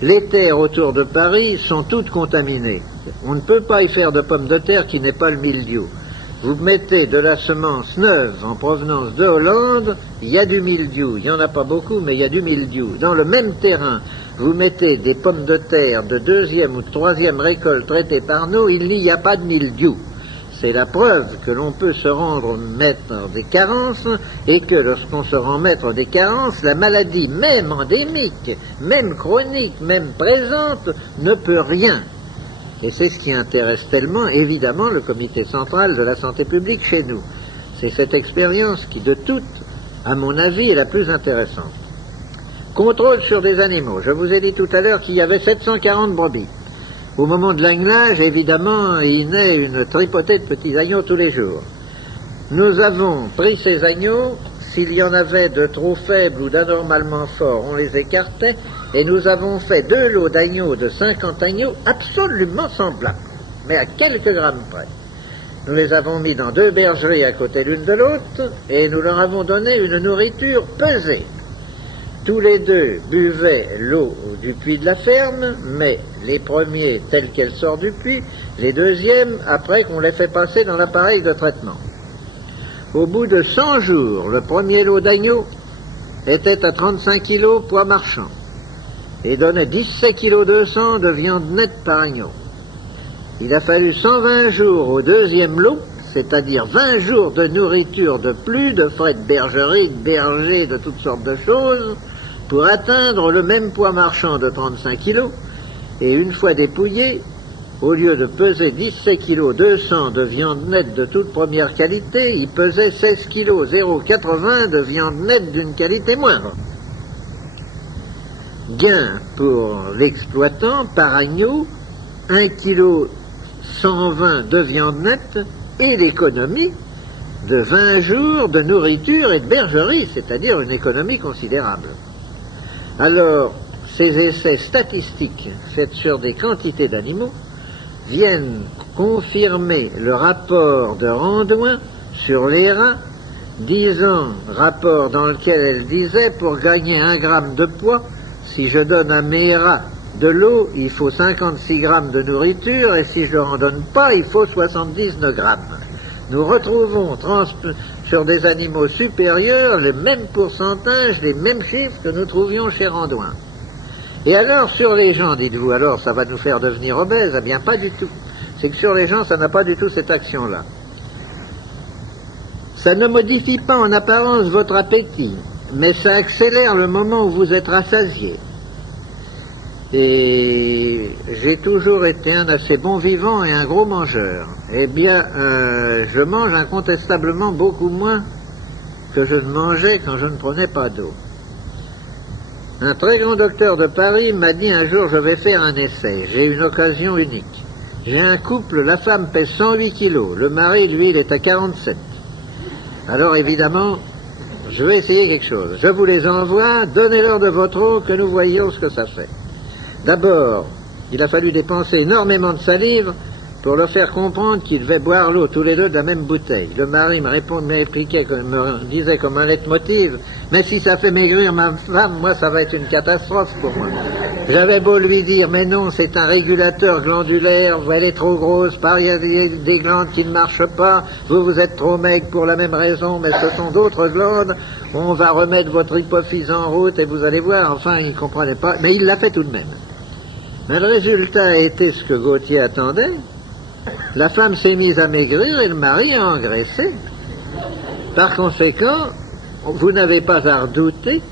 les terres autour de Paris sont toutes contaminées. On ne peut pas y faire de pommes de terre qui n'ait pas le mildiou. Vous mettez de la semence neuve en provenance de Hollande, il y a du mildiou. Il n'y en a pas beaucoup, mais il y a du mildiou. Dans le même terrain, vous mettez des pommes de terre de 2e ou de 3e récolte traitées par nous, il n'y a pas de mildiou. C'est la preuve que l'on peut se rendre maître des carences et que lorsqu'on se rend maître des carences, la maladie, même endémique, même chronique, même présente, ne peut rien. Et c'est ce qui intéresse tellement, évidemment, le comité central de la santé publique chez nous. C'est cette expérience qui, de toutes, à mon avis, est la plus intéressante. Contrôle sur des animaux. Je vous ai dit tout à l'heure qu'il y avait 740 brebis. Au moment de l'agnelage, évidemment, il naît une tripotée de petits agneaux tous les jours. Nous avons pris ces agneaux s'il y en avait de trop faibles ou d'anormalement forts, on les écartait, et nous avons fait 2 lots d'agneaux de 50 agneaux absolument semblables, mais à quelques grammes près. Nous les avons mis dans 2 bergeries à côté l'une de l'autre, et nous leur avons donné une nourriture pesée. Tous les 2 buvaient l'eau du puits de la ferme, mais les premiers tels qu'elle sort du puits, les deuxièmes après qu'on les fait passer dans l'appareil de traitement. Au bout de 100 jours, le premier lot d'agneau était à 35 kg poids marchand et donnait 17 kg 200 de viande nette par agneau. Il a fallu 120 jours au deuxième lot, c'est-à-dire 20 jours de nourriture de plus, de frais de bergerie, de berger, de toutes sortes de choses, pour atteindre le même poids marchand de 35 kg, et une fois dépouillé, au lieu de peser 17 kg 200 de viande nette de toute première qualité, il pesait 16 kg 080 de viande nette d'une qualité moindre. Gain pour l'exploitant par agneau, 1 kg 120 de viande nette et l'économie de 20 jours de nourriture et de bergerie, c'est-à-dire une économie considérable. Alors, ces essais statistiques faits sur des quantités d'animaux viennent confirmer le rapport de Randouin sur les rats, rapport dans lequel elle disait, pour gagner 1 gramme de poids, si je donne à mes rats de l'eau, il faut 56 grammes de nourriture, et si je ne leur en donne pas, il faut 79 grammes. Nous retrouvons sur des animaux supérieurs les mêmes pourcentages, les mêmes chiffres que nous trouvions chez Randouin. Et alors, sur les gens, dites-vous, alors ça va nous faire devenir obèses? Eh bien, pas du tout. C'est que sur les gens, ça n'a pas du tout cette action-là. Ça ne modifie pas en apparence votre appétit, mais ça accélère le moment où vous êtes rassasié. Et j'ai toujours été un assez bon vivant et un gros mangeur. Eh bien, je mange incontestablement beaucoup moins que je ne mangeais quand je ne prenais pas d'eau. Un très grand docteur de Paris m'a dit un jour, je vais faire un essai, j'ai une occasion unique. J'ai un couple, la femme pèse 108 kilos, le mari, lui, il est à 47. Alors évidemment, je vais essayer quelque chose. Je vous les envoie, donnez-leur de votre eau, que nous voyions ce que ça fait. D'abord, il a fallu dépenser énormément de salive pour leur faire comprendre qu'ils devaient boire l'eau tous les 2 de la même bouteille. Le mari me disait comme un leitmotiv, mais si ça fait maigrir ma femme, moi ça va être une catastrophe pour moi. J'avais beau lui dire, mais non, c'est un régulateur glandulaire, elle est trop grosse, il y a des glandes qui ne marchent pas, vous êtes trop maigre pour la même raison, mais ce sont d'autres glandes, on va remettre votre hypophyse en route et vous allez voir, enfin il ne comprenait pas, mais il l'a fait tout de même. Mais le résultat a été ce que Gautier attendait. La femme s'est mise à maigrir et le mari a engraissé. Par conséquent, vous n'avez pas à redouter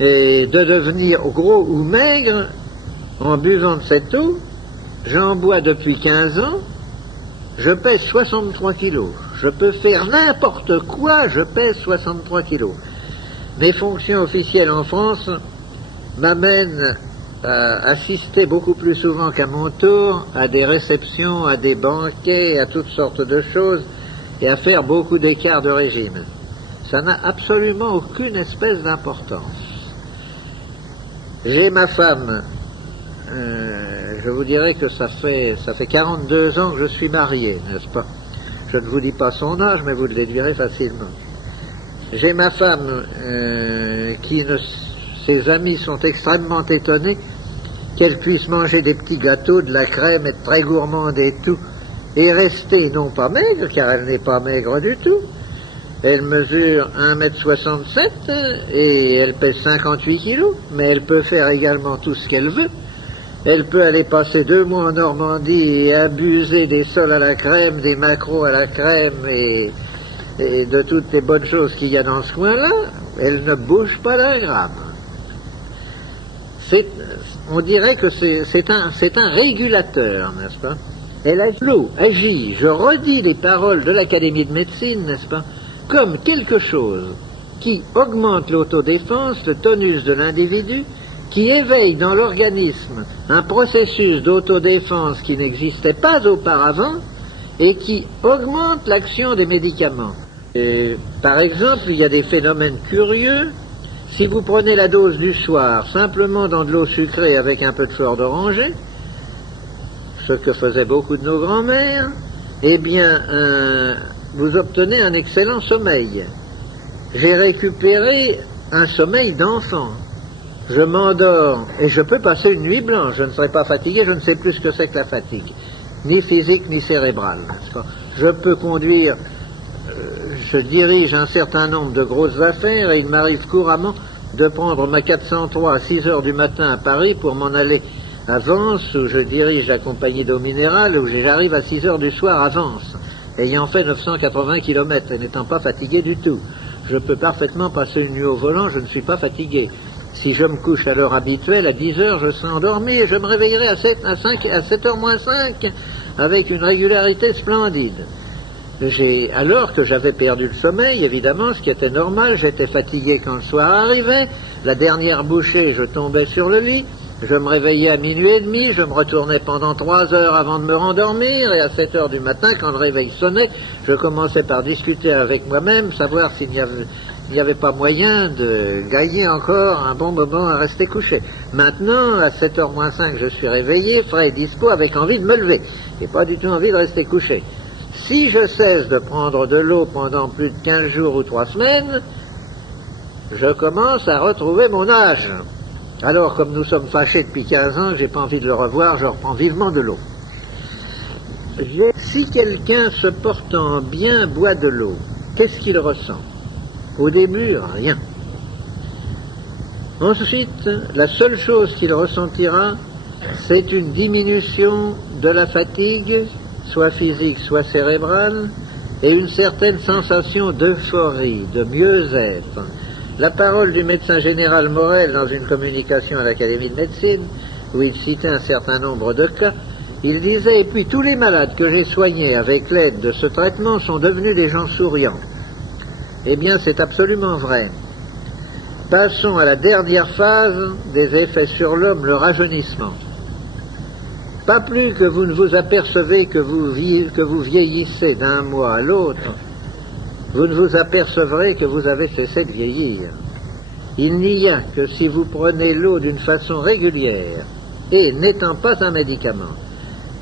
de devenir gros ou maigre en buvant de cette eau. J'en bois depuis 15 ans, je pèse 63 kilos. Je peux faire n'importe quoi, je pèse 63 kilos. Mes fonctions officielles en France m'amènent à assister beaucoup plus souvent qu'à mon tour à des réceptions, à des banquets, à toutes sortes de choses, et à faire beaucoup d'écarts de régime. Ça n'a absolument aucune espèce d'importance. J'ai ma femme, je vous dirais que ça fait 42 ans que je suis marié, n'est-ce pas? Je ne vous dis pas son âge, mais vous le déduirez facilement. J'ai ma femme ses amis sont extrêmement étonnés qu'elle puisse manger des petits gâteaux, de la crème, être très gourmande et tout, et rester non pas maigre, car elle n'est pas maigre du tout. Elle mesure 1,67 m et elle pèse 58 kilos, mais elle peut faire également tout ce qu'elle veut. Elle peut aller passer 2 mois en Normandie et abuser des sols à la crème, des maquereaux à la crème et de toutes les bonnes choses qu'il y a dans ce coin-là. Elle ne bouge pas d'un gramme. On dirait que c'est un régulateur, n'est-ce pas? Elle agit, je redis les paroles de l'Académie de médecine, n'est-ce pas, comme quelque chose qui augmente l'autodéfense, le tonus de l'individu, qui éveille dans l'organisme un processus d'autodéfense qui n'existait pas auparavant et qui augmente l'action des médicaments. Par exemple, il y a des phénomènes curieux. Si vous prenez la dose du soir simplement dans de l'eau sucrée avec un peu de fleur d'oranger, ce que faisaient beaucoup de nos grands-mères, eh bien, vous obtenez un excellent sommeil. J'ai récupéré un sommeil d'enfant. Je m'endors et je peux passer une nuit blanche. Je ne serai pas fatigué, je ne sais plus ce que c'est que la fatigue, ni physique ni cérébrale. Je peux conduire, je dirige un certain nombre de grosses affaires et il m'arrive couramment de prendre ma 403 à 6 heures du matin à Paris pour m'en aller à Vence, où je dirige la compagnie d'eau minérale, où j'arrive à 6 heures du soir à Vence, ayant fait 980 km et n'étant pas fatigué du tout. Je peux parfaitement passer une nuit au volant, je ne suis pas fatigué. Si je me couche à l'heure habituelle, à 10 heures, je serai endormi et je me réveillerai à 7 heures moins 5 avec une régularité splendide. Alors que j'avais perdu le sommeil, évidemment, ce qui était normal, j'étais fatigué quand le soir arrivait, la dernière bouchée, je tombais sur le lit, je me réveillais à minuit et demi, je me retournais pendant 3 heures avant de me rendormir, et à 7 heures du matin, quand le réveil sonnait, je commençais par discuter avec moi-même, savoir s'il n'y avait pas moyen de gagner encore un bon moment à rester couché. Maintenant, à 7h moins 5, je suis réveillé, frais et dispo, avec envie de me lever, et pas du tout envie de rester couché. Si je cesse de prendre de l'eau pendant plus de 15 jours ou 3 semaines, je commence à retrouver mon âge. Alors, comme nous sommes fâchés depuis 15 ans, j'ai pas envie de le revoir, je reprends vivement de l'eau. Si quelqu'un se portant bien boit de l'eau, qu'est-ce qu'il ressent? Au début, rien. Ensuite, la seule chose qu'il ressentira, c'est une diminution de la fatigue, soit physique, soit cérébrale, et une certaine sensation d'euphorie, de mieux-être. La parole du médecin général Morel dans une communication à l'Académie de médecine, où il citait un certain nombre de cas, il disait « Et puis tous les malades que j'ai soignés avec l'aide de ce traitement sont devenus des gens souriants. » Eh bien, c'est absolument vrai. Passons à la dernière phase des effets sur l'homme, le rajeunissement. Pas plus que vous ne vous apercevez que vous vieillissez d'un mois à l'autre, vous ne vous apercevrez que vous avez cessé de vieillir. Il n'y a que si vous prenez l'eau d'une façon régulière, et n'étant pas un médicament,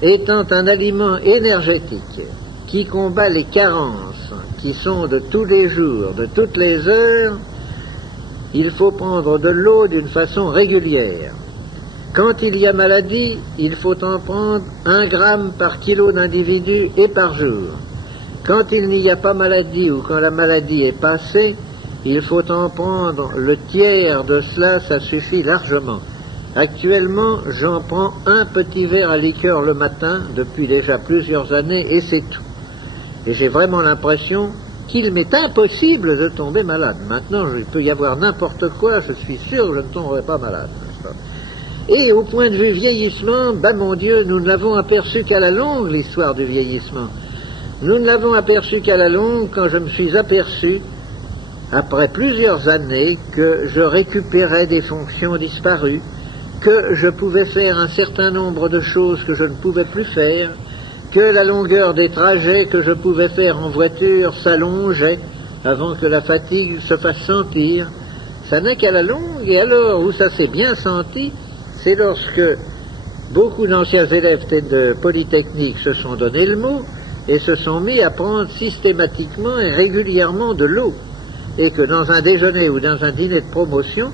étant un aliment énergétique qui combat les carences qui sont de tous les jours, de toutes les heures, il faut prendre de l'eau d'une façon régulière. Quand il y a maladie, il faut en prendre 1 gramme par kilo d'individu et par jour. Quand il n'y a pas maladie ou quand la maladie est passée, il faut en prendre le tiers de cela, ça suffit largement. Actuellement, j'en prends un petit verre à liqueur le matin depuis déjà plusieurs années et c'est tout. Et j'ai vraiment l'impression qu'il m'est impossible de tomber malade. Maintenant, il peut y avoir n'importe quoi, je suis sûr que je ne tomberai pas malade. Et au point de vue vieillissement, ben mon Dieu, nous ne l'avons aperçu qu'à la longue, l'histoire du vieillissement. Nous ne l'avons aperçu qu'à la longue quand je me suis aperçu, après plusieurs années, que je récupérais des fonctions disparues, que je pouvais faire un certain nombre de choses que je ne pouvais plus faire, que la longueur des trajets que je pouvais faire en voiture s'allongeait avant que la fatigue se fasse sentir. Ça n'est qu'à la longue, et alors où ça s'est bien senti, c'est lorsque beaucoup d'anciens élèves de Polytechnique se sont donné le mot et se sont mis à prendre systématiquement et régulièrement de l'eau, et que dans un déjeuner ou dans un dîner de promotion,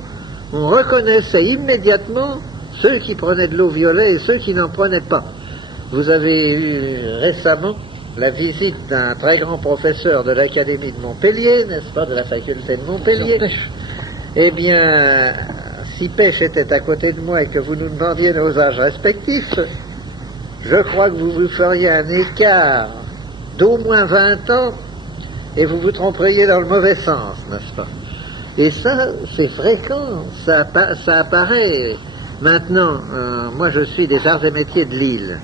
on reconnaissait immédiatement ceux qui prenaient de l'eau violet et ceux qui n'en prenaient pas. Vous avez eu récemment la visite d'un très grand professeur de l'Académie de Montpellier, n'est-ce pas, de la faculté de Montpellier. Eh bien, si Pêche était à côté de moi et que vous nous demandiez nos âges respectifs, je crois que vous vous feriez un écart d'au moins 20 ans et vous vous tromperiez dans le mauvais sens, n'est-ce pas? Et ça, c'est fréquent, ça apparaît. Maintenant, moi je suis des arts et métiers de Lille.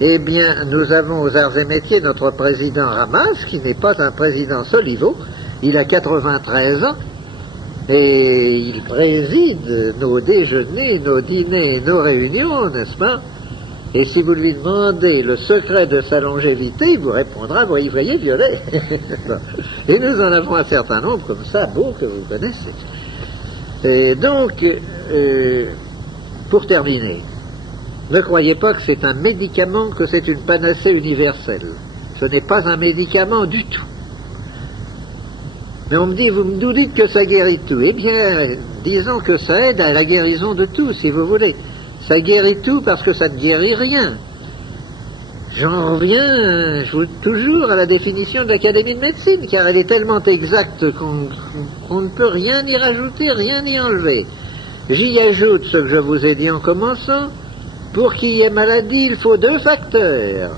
Eh bien, nous avons aux arts et métiers notre président Ramas, qui n'est pas un président Soliveau, il a 93 ans, et il préside nos déjeuners, nos dîners, nos réunions, n'est-ce pas? Et si vous lui demandez le secret de sa longévité, il vous répondra, voyez, Violet. Et nous en avons un certain nombre comme ça, beaux, que vous connaissez. Et donc, pour terminer, ne croyez pas que c'est un médicament, que c'est une panacée universelle. Ce n'est pas un médicament du tout. Mais on me dit, vous nous dites que ça guérit tout. Eh bien, disons que ça aide à la guérison de tout, si vous voulez. Ça guérit tout parce que ça ne guérit rien. J'en reviens toujours à la définition de l'Académie de médecine, car elle est tellement exacte qu'on ne peut rien y rajouter, rien y enlever. J'y ajoute ce que je vous ai dit en commençant. Pour qu'il y ait maladie, il faut 2 facteurs.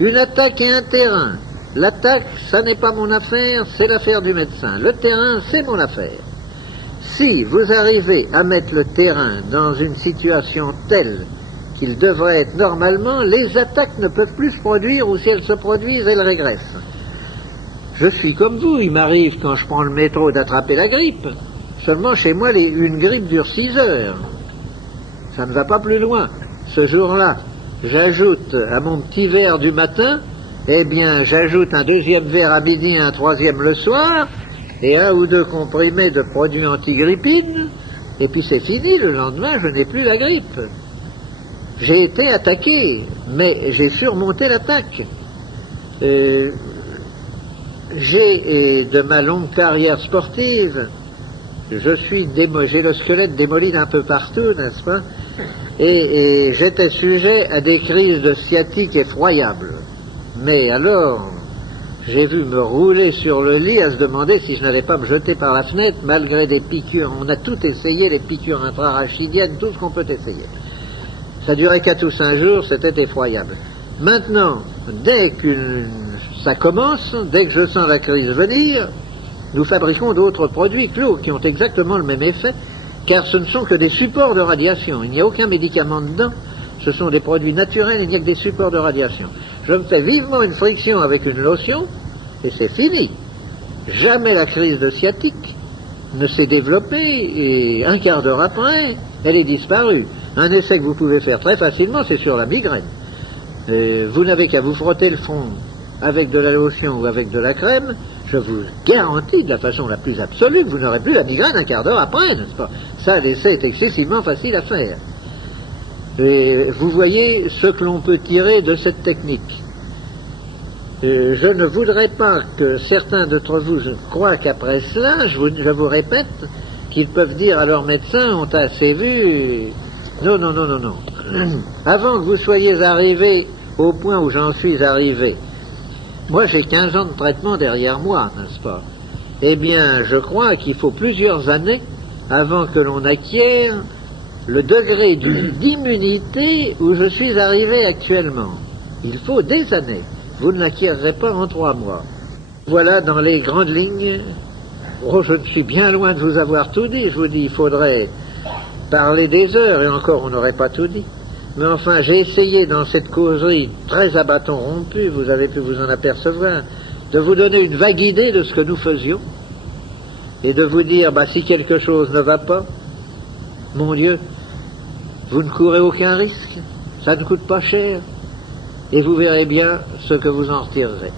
Une attaque et un terrain. L'attaque, ça n'est pas mon affaire, c'est l'affaire du médecin. Le terrain, c'est mon affaire. Si vous arrivez à mettre le terrain dans une situation telle qu'il devrait être normalement, les attaques ne peuvent plus se produire, ou si elles se produisent, elles régressent. Je suis comme vous, il m'arrive quand je prends le métro d'attraper la grippe. Seulement chez moi, une grippe dure 6 heures. Ça ne va pas plus loin. Ce jour-là, j'ajoute à mon petit verre du matin, eh bien, j'ajoute un 2e verre à midi et un 3e le soir, et 1 ou 2 comprimés de produits antigrippines, et puis c'est fini, le lendemain, je n'ai plus la grippe. J'ai été attaqué, mais j'ai surmonté l'attaque. J'ai, de ma longue carrière sportive, j'ai le squelette démoli d'un peu partout, n'est-ce pas? Et j'étais sujet à des crises de sciatique effroyables. Mais alors, j'ai vu me rouler sur le lit à se demander si je n'allais pas me jeter par la fenêtre, malgré des piqûres. On a tout essayé, les piqûres intrarachidiennes, tout ce qu'on peut essayer. Ça durait 4 ou 5 jours, c'était effroyable. Maintenant, dès que ça commence, dès que je sens la crise venir, nous fabriquons d'autres produits clos qui ont exactement le même effet, car ce ne sont que des supports de radiation. Il n'y a aucun médicament dedans, ce sont des produits naturels, il n'y a que des supports de radiation. Je me fais vivement une friction avec une lotion, et c'est fini. Jamais la crise de sciatique ne s'est développée, et un quart d'heure après, elle est disparue. Un essai que vous pouvez faire très facilement, c'est sur la migraine. Vous n'avez qu'à vous frotter le front avec de la lotion ou avec de la crème, je vous garantis de la façon la plus absolue que vous n'aurez plus la migraine un quart d'heure après, n'est-ce pas? Ça, l'essai est excessivement facile à faire. Et vous voyez ce que l'on peut tirer de cette technique. Je ne voudrais pas que certains d'entre vous croient qu'après cela, je vous répète, qu'ils peuvent dire à leur médecin, on t'a assez vu. Non. Avant que vous soyez arrivé au point où j'en suis arrivé, moi j'ai 15 ans de traitement derrière moi, n'est-ce pas? Eh bien, je crois qu'il faut plusieurs années avant que l'on acquiert le degré d'immunité où je suis arrivé actuellement. Il faut des années. Vous ne l'acquierrez pas en 3 mois. Voilà dans les grandes lignes. Oh, je suis bien loin de vous avoir tout dit. Je vous dis, il faudrait parler des heures, et encore on n'aurait pas tout dit. Mais enfin, j'ai essayé dans cette causerie très à bâton rompu, vous avez pu vous en apercevoir, de vous donner une vague idée de ce que nous faisions, et de vous dire, si quelque chose ne va pas, mon Dieu, vous ne courez aucun risque, ça ne coûte pas cher, et vous verrez bien ce que vous en retirerez.